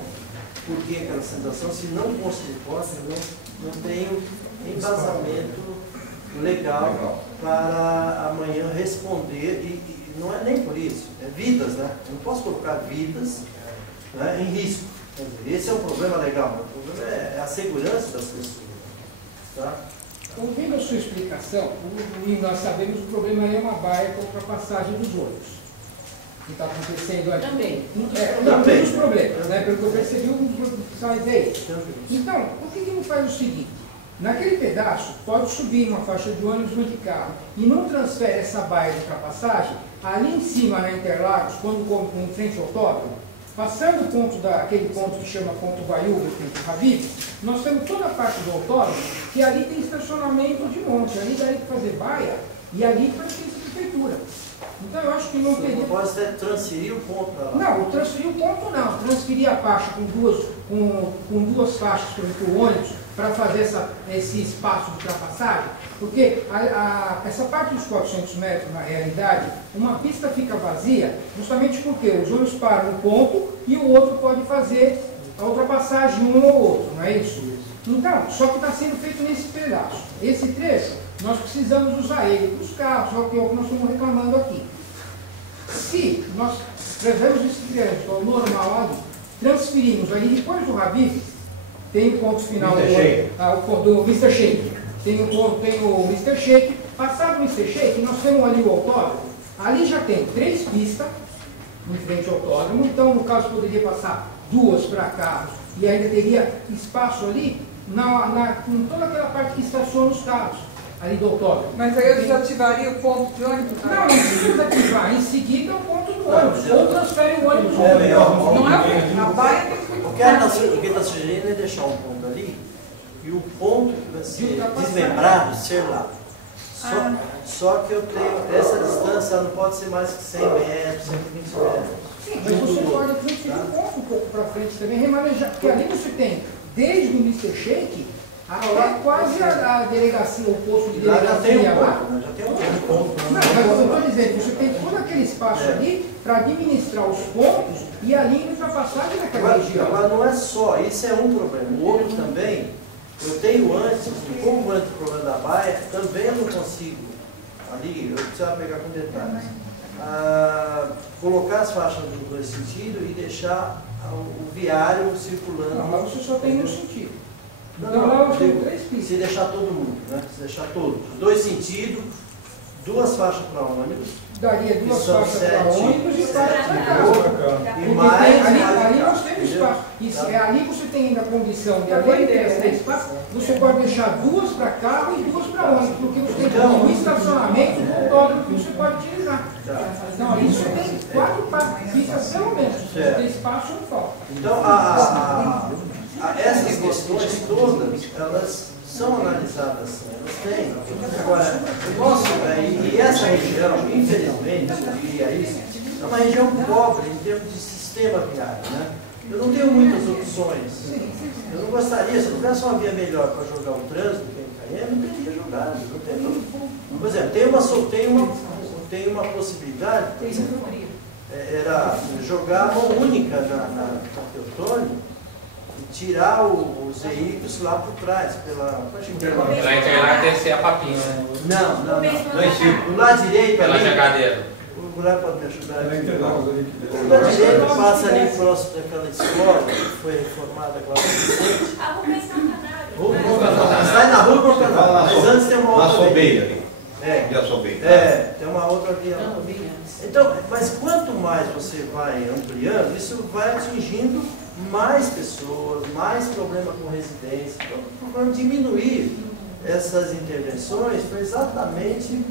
por que aquela sinalização. Se não consta de hipótese, eu não tenho embasamento legal para amanhã responder. E não é nem por isso, é vidas, né? Eu não posso colocar vidas, né, em risco. Esse é um problema legal. O problema é a segurança das pessoas. Tá? Ouvindo a sua explicação, e nós sabemos que o problema é uma baia com ultrapassagem dos ônibus. Que está acontecendo ali. Também. Não tem os problemas, né? Pelo que eu percebi, um sai daí. Então, por que não faz o seguinte? Naquele pedaço, pode subir uma faixa de ônibus ou de carro e não transfere essa baia de ultrapassagem ali em cima, na Interlagos, quando em frente ao autódromo, passando o ponto aquele ponto que chama ponto Baiúva, que tem o Habib, nós temos toda a parte do autódromo, que ali tem estacionamento de monte, ali daí para fazer baia, e ali para a prefeitura. Então eu acho que não teria... Você pode transferir o ponto para lá? Não, transferir o ponto não, transferir a faixa com duas faixas, por exemplo, o ônibus, para fazer esse espaço de ultrapassagem, porque essa parte dos 400 metros, na realidade, uma pista fica vazia justamente porque os ônibus param no ponto e o outro pode fazer a ultrapassagem um ou outro, não é isso? Então, só que está sendo feito nesse pedaço. Esse trecho, nós precisamos usar ele para os carros, é o que nós estamos reclamando aqui. Se nós trazemos esse trecho ao normal ali, transferimos ali depois do Habib, tem o ponto final do Mr. Shake. Tem o Mr. Shake. Passado o Mr. Shake, nós temos ali o autódromo. Ali já tem 3 pistas em frente ao autódromo. Então, no caso, poderia passar 2 para carros. E ainda teria espaço ali em toda aquela parte que estaciona os carros. Ali do autódromo. Mas aí eu desativaria o ponto de ônibus? Não precisa desativar. Em seguida é o ponto do ônibus. Ou transfere o ônibus. Não é a baia tem que... O que está sugerindo é deixar um ponto ali e o ponto que vai ser desmembrado ser lá. Só que eu tenho essa distância, ela não pode ser mais que 100 metros, 120 metros. Sim, mas você pode transferir um ponto um pouco para frente também, remanejar, porque ali você tem, desde o Mr. Shake, até quase a delegacia, o posto de delegacia lá. Já tem um ponto. Não, mas eu estou dizendo, você tem todo aquele espaço ali para administrar os pontos e a linha de ultrapassagem naquela região. Agora não é só, isso é um problema. O outro também, eu tenho antes, como antes do problema da baia, também eu não consigo, ali, eu precisava pegar com detalhes, colocar as faixas nos 2 sentidos e deixar o viário circulando. Não, mas você só tem um sentido. Então lá eu tenho 3 pistas. Se deixar todo mundo, né? Se deixar todos. 2 sentidos, 2 faixas para ônibus. Daria 2 faixas para ônibus e faixas para carro. E mais. Ali nós temos espaço. Ali você tem ainda a condição de, além de ter 3 faixas, você pode deixar 2 para carro e 2 para ônibus, porque você tem um estacionamento do autódromo que você pode utilizar. Então ali você tem 4 pistas pelo menos. Você tem espaço no falta. Então essas questões todas, elas são analisadas assim, elas têm. Agora, e essa região, infelizmente, eu diria isso, é uma região pobre em termos de sistema viário, né? Eu não tenho muitas opções. Eu não gostaria, se eu tivesse uma via melhor para jogar o trânsito que eu não teria jogado. Não tem, por exemplo, tem uma possibilidade, era jogar a mão única na Teutônio, tirar os veículos lá por trás, pela Interlagos deve ser a Papinha, né? Não. Do lado direito pela ali. Jangadeiro. O Guilherme pode me ajudar aqui. Do lado direito passa ali próximo daquela escola que foi reformada agora recente. A Rua Canal. Sai na Rua Canal. Mas antes tem uma outra via ali. Tem uma outra via lá. Então, mas quanto mais você vai ampliando, isso vai atingindo mais pessoas, mais problema com residência. Então, procurando diminuir essas intervenções foi exatamente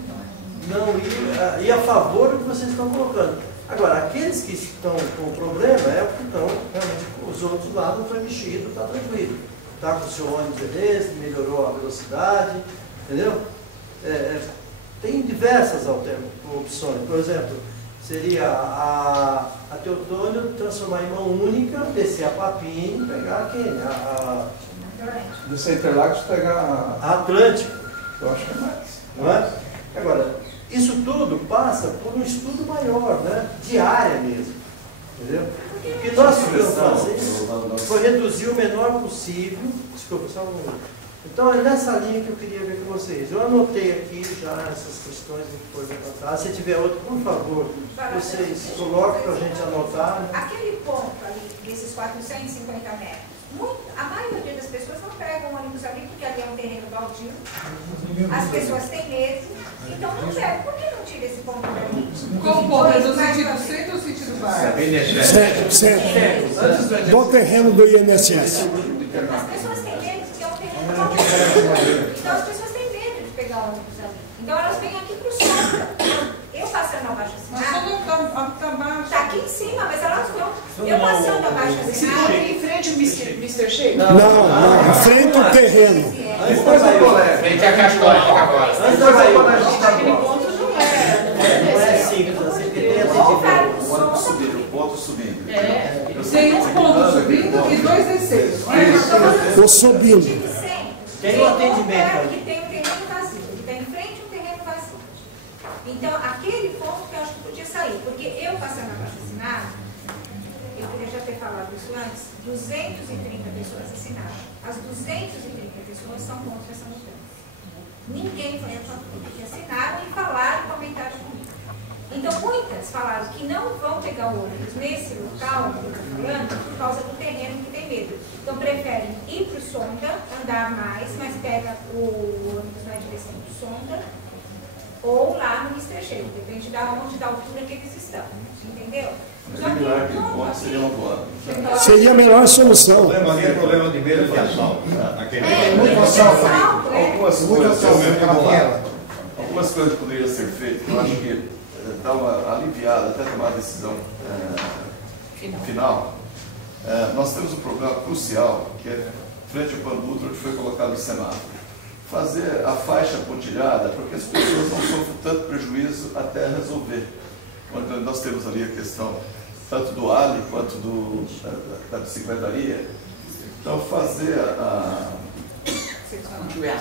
não ir a favor do que vocês estão colocando. Agora, aqueles que estão com problema é o que estão realmente, os outros lá não foi mexido, está tranquilo. Está com o seu ônibus beleza, melhorou a velocidade, entendeu? Tem diversas opções. Por exemplo, seria a Teutônio transformar em mão única, descer a Papinha e pegar quem? Do Interlagos pegar Atlântico. Eu acho que é mais. Não é? Agora, isso tudo passa por um estudo maior, né? De área mesmo. Entendeu? O que nós tivemos fazer foi reduzir o menor possível. Desculpa, só um minuto. Então é nessa linha que eu queria ver com vocês. Eu anotei aqui já essas questões que foram levantadas. Se tiver outro, por favor, vocês coloquem para a gente anotar. Né? Aquele ponto ali, desses 450 metros, a maioria das pessoas não pegam ônibus ali porque ali é um terreno baldio. As pessoas têm medo, então não pegam. Por que não tira esse ponto dali? Qual ponto? É do sentido centro ou sentido bairro? Centro. Do terreno do INSS. As pessoas têm medo porque é um terreno baldio. Então as pessoas têm medo de pegar ônibus ali. Então elas vêm aqui para o centro. Eu passando abaixo assinado. Está aqui em cima, mas elas vão. Eu passando abaixo assinado. Em frente ao Mr. Shea? Não, em frente ao terreno. Frente à Católica agora. Aquele ponto não é simples, assim, porque tem O ponto subindo. Tem um ponto subindo e dois descendo. Ou subindo. Tem um atendimento ali. Que tem um terreno vazio. Que tem em frente um terreno vazio. Então, aquele ponto que eu acho que podia sair. Porque eu passando abaixo assinado, eu queria já ter falado isso antes, 230 pessoas assinaram. As 230 pessoas são contra essa mudança. Ninguém foi a favor, porque assinaram e falaram e comentaram comigo. Então, muitas falaram que não vão pegar o ônibus nesse local que eu estou falando por causa do terreno que tem medo. Então, preferem ir para o Sonda, andar mais, mas pega o ônibus na direção do Sonda, ou lá no Mr. Shea, depende da altura que eles estão. Entendeu? Seria a melhor solução. Aquele problema de medo de assalto. Algumas coisas poderiam ser feitas, eu acho que dá uma aliviada até tomar a decisão final. Nós temos um problema crucial, que é frente ao Pandutra, onde foi colocado o semáforo. Fazer a faixa pontilhada, porque as pessoas não sofrem tanto prejuízo até resolver. Quando nós temos ali a questão tanto do Ali quanto da bicicletaria. Então, fazer a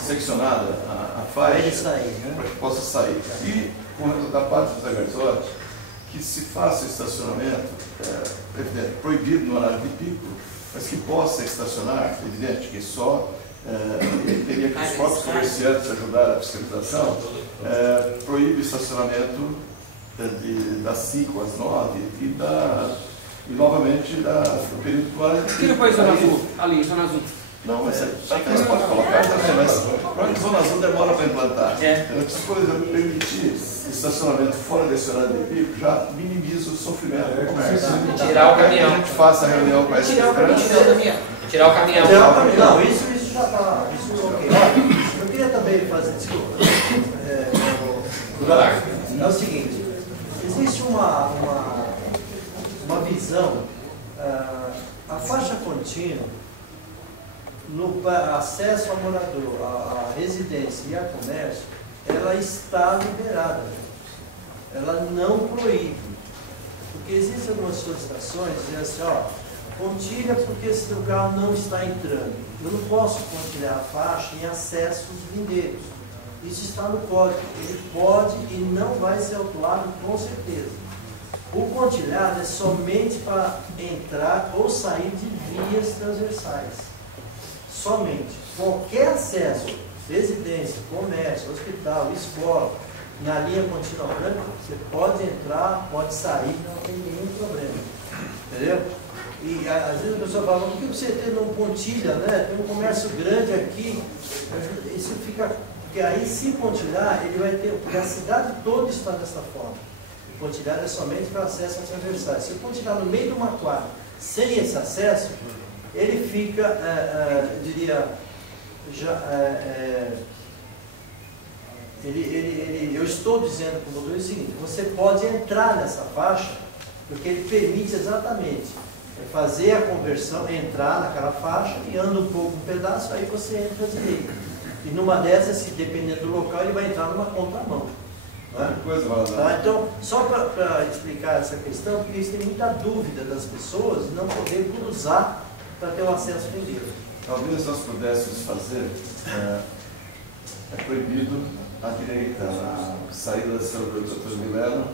seccionada, a faixa, para que possa sair. E, da parte do Zé Garzotti, que se faça o estacionamento, evidente, proibido no horário de pico, mas que possa estacionar, evidente que só teria que os próprios comerciantes ajudar a fiscalização, proíbe o estacionamento das 5 às 9 e novamente do período do horário de pico. Tira para a Zona Azul, ali, Zona Azul. Não, mas você pode colocar também, mas para que Zona Azul demora para implantar. Então, por exemplo, permitir estacionamento fora desse horário de pico já minimiza o sofrimento do comércio. Tirar o caminhão. A gente faça a reunião com essa Tirar o caminhão. Não, isso já está. Isso ok. Eu queria também fazer, desculpa. É o seguinte, existe uma visão, a faixa contínua, no acesso ao morador, à residência e a comércio, ela está liberada. Ela não proíbe. Porque existem algumas solicitações dizendo assim, pontilha porque esse lugar não está entrando. Eu não posso pontilhar a faixa em acessos vindeiros. Isso está no código. Ele pode e não vai ser autuado com certeza. O pontilhado é somente para entrar ou sair de vias transversais. Somente. Qualquer acesso, residência, comércio, hospital, escola, na linha contínua branca, você pode entrar, pode sair, não tem nenhum problema. Entendeu? E às vezes a pessoa fala, por que você tem um pontilha, né? Tem um comércio grande aqui. Isso fica. Porque aí, se pontilhar, ele vai ter. Porque a cidade toda está dessa forma. O pontilhar é somente para acesso a transversais. Se eu pontilhar no meio de uma quadra, sem esse acesso, ele fica, eu diria, eu estou dizendo para o motorista o seguinte, você pode entrar nessa faixa, porque ele permite exatamente fazer a conversão, entrar naquela faixa e anda um pouco um pedaço, aí você entra à direita. E numa dessas, se dependendo do local, ele vai entrar numa contramão. Né? Tá? Então, só para explicar essa questão, porque isso tem muita dúvida das pessoas de não poder cruzar para ter um acesso vendido. talvez nós pudéssemos fazer, é proibido à direita, na saída da senadora doutora Vilela,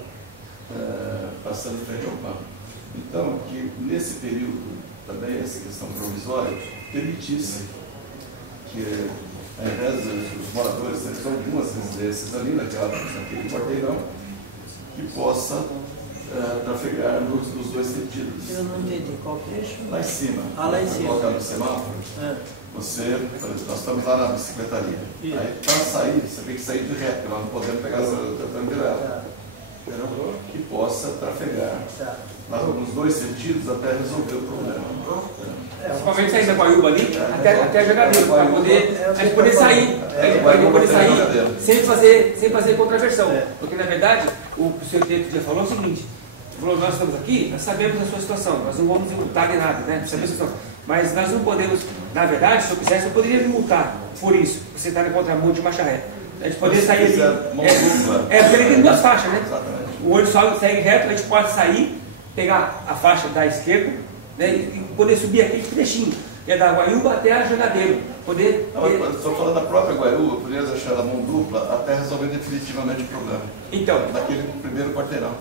passando frente ao campo. Então, que nesse período, também essa questão provisória, permitisse que, ao invés dos moradores, são algumas residências ali naquele quarteirão, que possa trafegar nos dois sentidos. Eu não entendi qual trecho. Lá em cima. Ah, lá em cima. Colocar no semáforo. Você, nós estamos lá na bicicletaria. Aí, para sair, você tem que sair de reto, porque nós não podemos pegar a Tanguirela. Que possa trafegar lá nos dois sentidos até resolver o problema. Principalmente sair da Guaiúba ali até a Jangadeiro, para a gente poder sair. Sem fazer contraversão. Porque, na verdade, o senhor Teto já falou o seguinte: falou, nós estamos aqui, nós sabemos a sua situação, nós não vamos multar de nada, né? Sabemos a situação. Mas nós não podemos, na verdade, se eu quisesse, eu poderia me multar por isso. Você está na contramão de marcha ré. A gente poderia sair ali. Porque ele tem duas faixas, né? O olho só segue reto, a gente pode sair, pegar a faixa da esquerda, né, e poder subir aquele trechinho, que é da Guaiúba até a Jangadeiro. Estou falando da própria Guaiúba, poderia deixar a mão dupla até resolver definitivamente o problema. Então. Naquele primeiro quarteirão.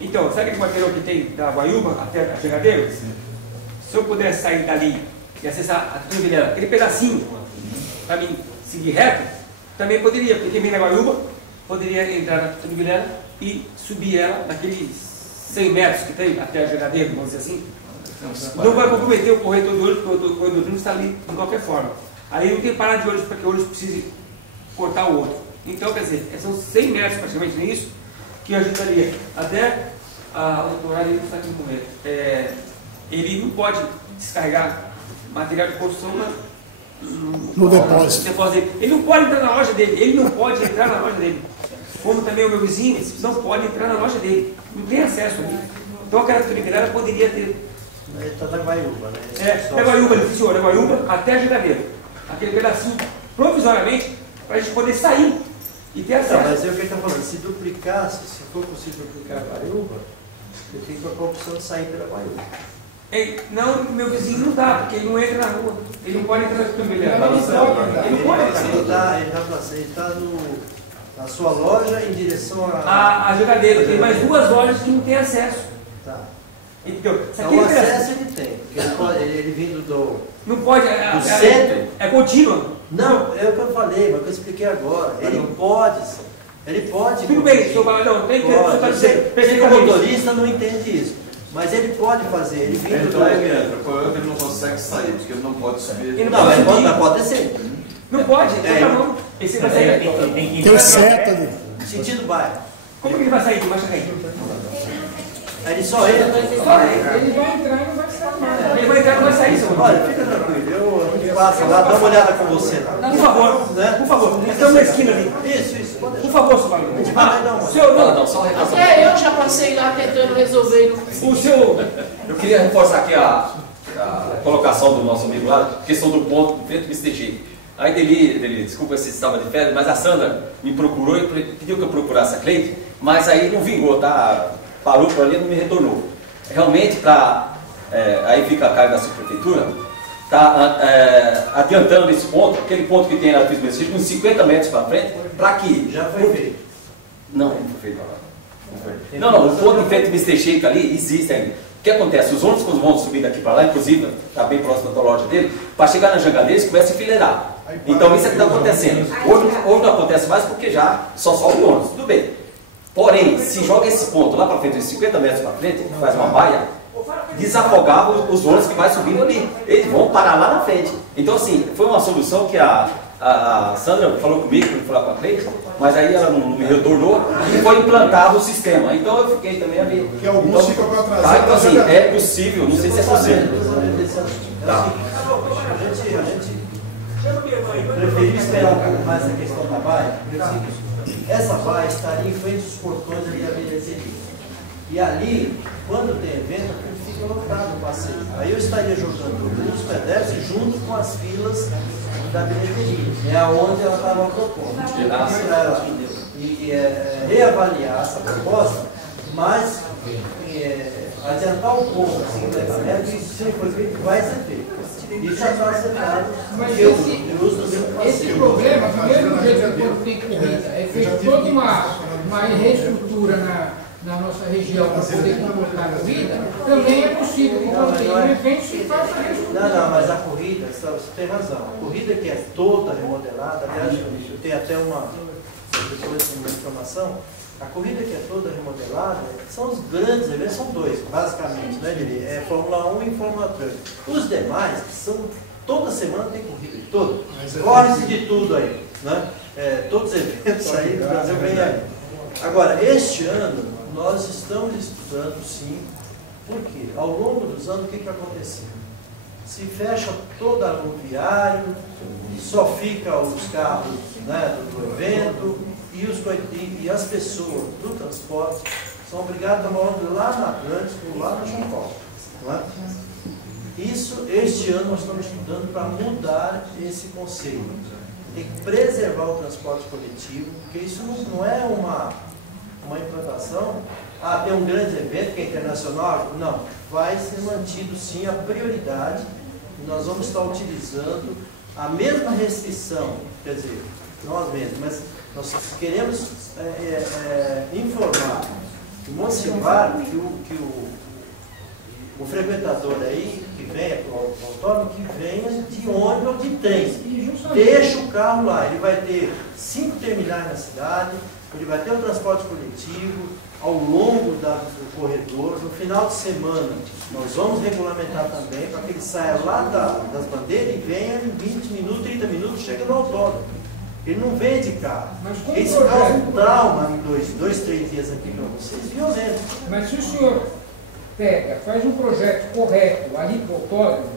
Então, sabe aquele quarteirão que tem da Guaiúba até a Jangadeiro? Sim. Se eu pudesse sair dali e acessar a Tanguirela, aquele pedacinho, para mim seguir reto, também poderia, porque vem na Guaiúba, poderia entrar na Tanguirela e subir ela naqueles 100 metros que tem até a Jangadeiro, vamos dizer assim. Não vai comprometer o corretor de ônibus, porque o corretor de ônibus está ali de qualquer forma. Aí não tem parada de ônibus para que o ônibus precise cortar o outro. Então, quer dizer, são 100 metros praticamente nisso que ajudaria. Até a doutora ele está aqui no momento. Ele não pode descarregar material de construção no depósito. Ele não pode entrar na loja dele. Ele não pode entrar na loja dele. Como também o meu vizinho não pode entrar na loja dele. Não tem acesso ali. Então aquela Tanguirela poderia ter. Ele está da Guaiúba, né? Da Guaiúba, ele funciona, da Guaiúba até a Jangadeiro. Aquele pedacinho, provisoriamente, para a gente poder sair e ter acesso. Mas é o que ele está falando, se duplicasse, se for possível duplicar a Guaiúba, eu tenho que colocar a opção de sair pela Guaiúba. Não, meu vizinho não dá, porque ele não entra na rua. Ele não pode entrar na Tanguirela. Ele não pode entrar. Ele está na sua loja em direção a Jangadeiro. Tem mais duas lojas que não tem acesso. Tá. Então, o acesso ele tem, porque ele vindo do. Não pode, do centro. É contínuo. Não, é o que eu falei, mas que eu expliquei agora. Ele pode. Ele pode. Tudo bem, senhor Paulo, não, tem que o motorista não entende isso. Mas ele pode fazer, ele vindo do. Ele não consegue sair, porque ele não pode subir. Ele não pode descer. Não pode, não. Esse vai sair. Tem seta. Sentido bairro. Como que ele vai sair de marcha ré? Ele só entra. Ele vai entrar e não vai sair mais. Ele vai entrar e não vai sair, senhor. Olha, fica tranquilo, eu passo lá, dá uma olhada com você lá. Por favor, né? Por favor. Nós estamos na esquina ali. Isso. Por favor, senhor Paulo. Senhor, até eu já passei lá tentando resolver. O senhor. Eu queria reforçar aqui a colocação do nosso amigo lá, questão do ponto do frente que se deixei. Aí dele, desculpa se estava de férias, mas a Sandra me procurou e pediu que eu procurasse a Cleide, mas aí não vingou, tá? Parou por ali e não me retornou. Realmente, aí fica a carga da subprefeitura, está adiantando esse ponto, aquele ponto que tem na Fiz Benefício, uns 50 metros para frente, para que... Já foi feito. Não foi feito. Não, o ponto em frente do Mr. Shake ali existe ainda. O que acontece? Os ônibus, quando vão subir daqui para lá, inclusive, está bem próximo da loja dele, para chegar na Jangadeiro, eles começam a enfileirar. Então isso é que está acontecendo. Hoje não acontece mais porque já só sobe o ônibus, tudo bem. Porém, se joga esse ponto lá para frente, uns 50 metros para frente, faz uma baia, desafogava os ônibus que vai subindo ali. Eles vão parar lá na frente. Então, assim, foi uma solução que a Sandra falou comigo, para falar com a Cleide, mas aí ela não me retornou e foi implantado o sistema. Então eu fiquei também a ver. Que alguns ficam atrasados. Então, assim, é possível, não sei se é possível. Tá. A gente preferiu esperar um pouco mais a questão da baia, essa baia estaria em frente aos portões ali da bilheteria. E ali, quando tem evento, fica lotado o passeio. Aí eu estaria jogando os pedestres junto com as filas da bilheteria. É onde ela estava propondo. Reavaliar essa proposta, mas adiantar um pouco assim, isso se não for feito, vai ser feito. Isso é facilitado. Mas esse problema, do mesmo jeito que quando tem corrida, é feito toda uma reestrutura na nossa região para poder comportar a corrida, também é possível que quando tem um evento se faça a reestrutura. Não, mas a corrida, você tem razão. A corrida que é toda remodelada, aliás, eu tenho até depois uma informação, a corrida que é toda remodelada são os grandes eventos, são dois, basicamente, né, Lili? É Fórmula 1 e Fórmula 3. Os demais, toda semana tem corrida, corre-se de tudo aí, né? Todos os eventos aí do Brasil vem aí. Agora, este ano, nós estamos estudando, sim, porque ao longo dos anos, o que aconteceu? Se fecha todo aluviário, só fica os carros, né, do evento, e as pessoas do transporte são obrigadas a morar lá na Atlântico ou lá na João Paulo. Não é? Isso, este ano, nós estamos estudando para mudar esse conceito. Tem que preservar o transporte coletivo, porque isso não é uma implantação. Tem um grande evento que é internacional? Não. Vai ser mantido, sim, a prioridade. E nós vamos estar utilizando a mesma restrição, quer dizer, nós mesmos, mas nós queremos informar que o motivar que o frequentador aí, que venha, o autônomo, que venha de ônibus ou de trem, deixa o carro lá. Ele vai ter 5 terminais na cidade, ele vai ter o transporte coletivo ao longo do corredor. No final de semana, nós vamos regulamentar também para que ele saia lá das bandeiras e venha em 20 minutos, 30 minutos, chega no autódromo. Ele não vem de carro. Isso causa um trauma em 2, 3 dias aqui para vocês, violento. Mas se o senhor faz um projeto correto ali para o autódromo,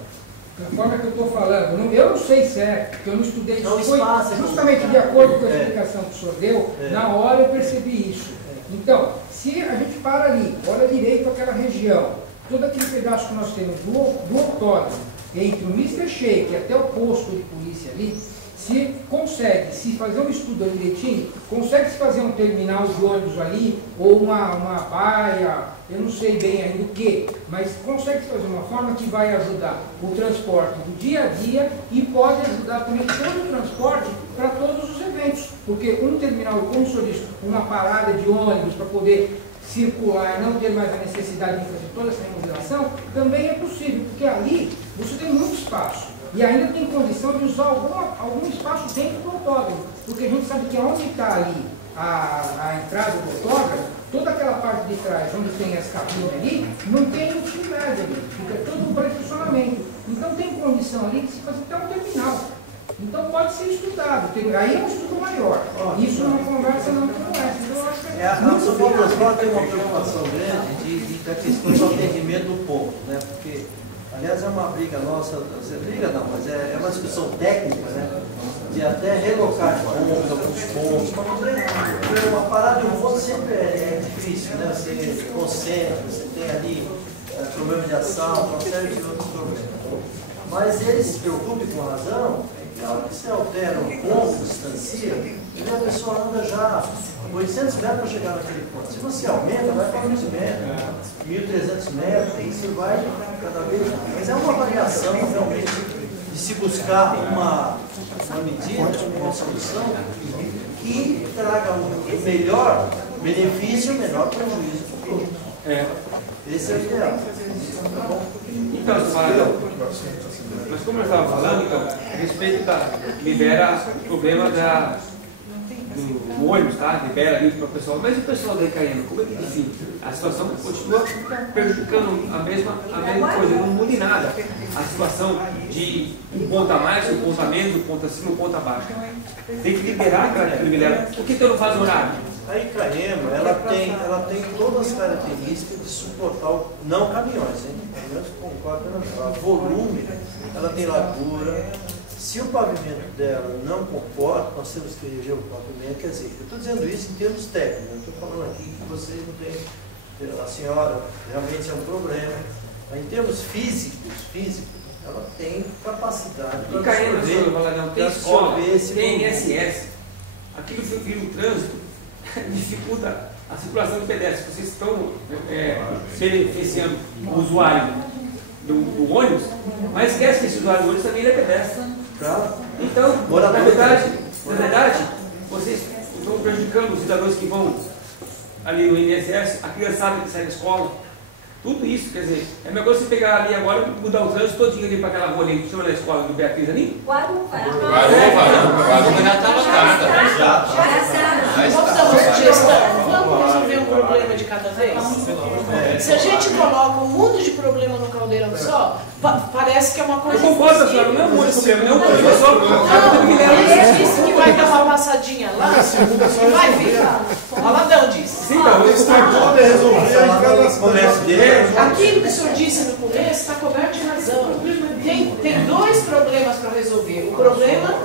da forma que eu estou falando, eu não sei certo, porque eu não estudei isso. Foi justamente de acordo com a explicação que o senhor deu, na hora eu percebi isso. Então, se a gente para ali, olha direito aquela região, todo aquele pedaço que nós temos do autódromo, entre o Mr. Shake até o posto de polícia ali, se consegue se fazer um estudo direitinho, consegue-se fazer um terminal de ônibus ali, ou uma baia, eu não sei bem ainda o que, mas consegue-se fazer uma forma que vai ajudar o transporte do dia a dia e pode ajudar também todo o transporte para todos os eventos. Porque um terminal, como o senhor disse, uma parada de ônibus para poder circular e não ter mais a necessidade de fazer toda essa remodelação, também é possível, porque ali você tem muito espaço. E ainda tem condição de usar algum espaço dentro do autódromo, porque a gente sabe que onde está ali a entrada do autódromo, toda aquela parte de trás, onde tem as cabines ali, não tem utilidade ali, fica tudo para estacionamento. Então tem condição ali de se fazer até um terminal. Então pode ser estudado, aí é um estudo maior. Isso é uma conversa não como essa. Então eu acho que a São Transporte tem uma preocupação grande da questão do atendimento do povo, né? Porque aliás, é uma briga nossa, briga não, mas é uma discussão técnica, né? De até relocar pontos, alguns pontos. Porque uma parada de um ponto sempre é difícil, né? Você concentra, você tem ali problema de assalto, uma série de outros problemas. Mas eles se preocupam com razão, é que a hora que você altera um ponto, distancia, e a pessoa anda já 800 metros para chegar naquele ponto. Se você aumenta, vai para 1.000 metros, 1.300 metros, e você vai cada vez mais. Mas é uma variação realmente de se buscar uma medida, uma solução que traga um melhor benefício e menor prejuízo para o público. Esse é o ideal. Tá bom? Então, mas como eu estava falando, então, a respeito libera o problema do ônibus, tá? Libera ali para o pessoal, mas o pessoal da Icaema, como é que enfim, a situação continua prejudicando a mesma coisa, não muda em nada. A situação de um ponto a mais, um ponto a menos, um ponto acima, um ponto abaixo. Tem que liberar aquela que libera. Por que então não faz horário? A Icaema, ela tem todas as características de suportar, não caminhões, hein? Caminhões concordam, volume, ela tem largura. Se o pavimento dela não comporta, nós temos que eleger o pavimento. Quer dizer, eu estou dizendo isso em termos técnicos, eu estou falando aqui que vocês não têm, a senhora realmente é um problema. Mas em termos físicos, ela tem capacidade para absorver esse tem ISS. Aquilo que cria o trânsito dificulta a circulação do pedestre. Vocês estão beneficiando o usuário. do ônibus, mas esquece que esse usuário do ônibus também ele é pedestre. Então, na verdade, vocês estão prejudicando os cidadãos que vão ali no INSS, a criançada que sai da escola. Tudo isso, quer dizer, é melhor você pegar ali agora, mudar o trânsito todinho ali para aquela rua ali, que chama na escola do Beatriz ali? Guaruva já está lotada. Vamos dar uma sugestão? Vamos resolver um problema de cada vez? Se a gente coloca um mundo de problema no caldeirão só, parece que é uma coisa. Eu concordo, senhora, não é um problema, não é um problema só. Ele disse que vai dar uma passadinha lá, vai vir. O Aladão disse. Sim, não, eles estão todos resolver. Aquilo que o senhor disse no começo está coberto de razão. Tem dois problemas para resolver. O problema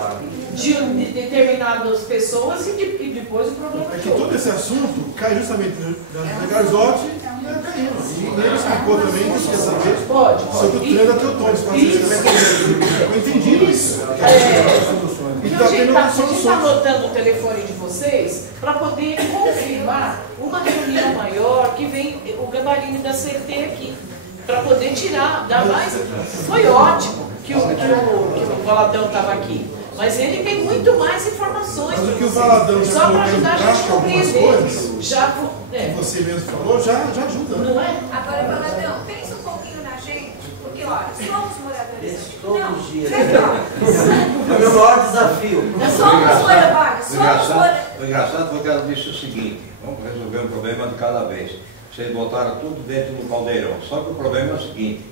de determinadas pessoas e depois o problema é que todo esse assunto cai justamente na Garzotti e na Caíma. E ele explicou também que quer saber sobre o treino da Teutônio. Eu entendi isso. Então, a gente está anotando o telefone de vocês para poder confirmar uma reunião maior que vem o gabarito da CT aqui, para poder tirar, dar mais. Foi ótimo que o Valadão estava aqui, mas ele tem muito mais informações. Mas o que o Valadão já só para ajudar a gente a compreender. Que você mesmo falou, já ajuda. Não é? Agora, Valadão, pensa um pouquinho na gente, porque, olha, somos moradores. Todos os dias. É o meu maior desafio. Somos moradores. O engraçado foi que ela disse o seguinte: vamos resolver um problema de cada vez. Vocês botaram tudo dentro do caldeirão. Só que o problema é o seguinte: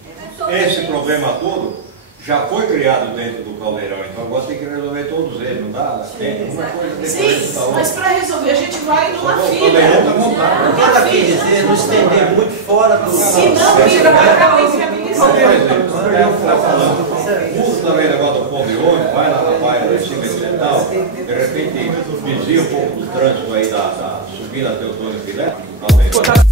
esse problema todo já foi criado dentro do caldeirão, então agora tem que resolver todos eles, não dá? Tem uma coisa depois. Sim, mas para resolver a gente vai numa fila. O que ela quer dizer é não estender muito fora do... Se não, vira para cá e viabilizar. Usa também o negócio do povo de ônibus, vai lá na baia, lá em cima e tal, de repente desvia um pouco do trânsito aí da subida até o Teutônio Filé, do caldeirão.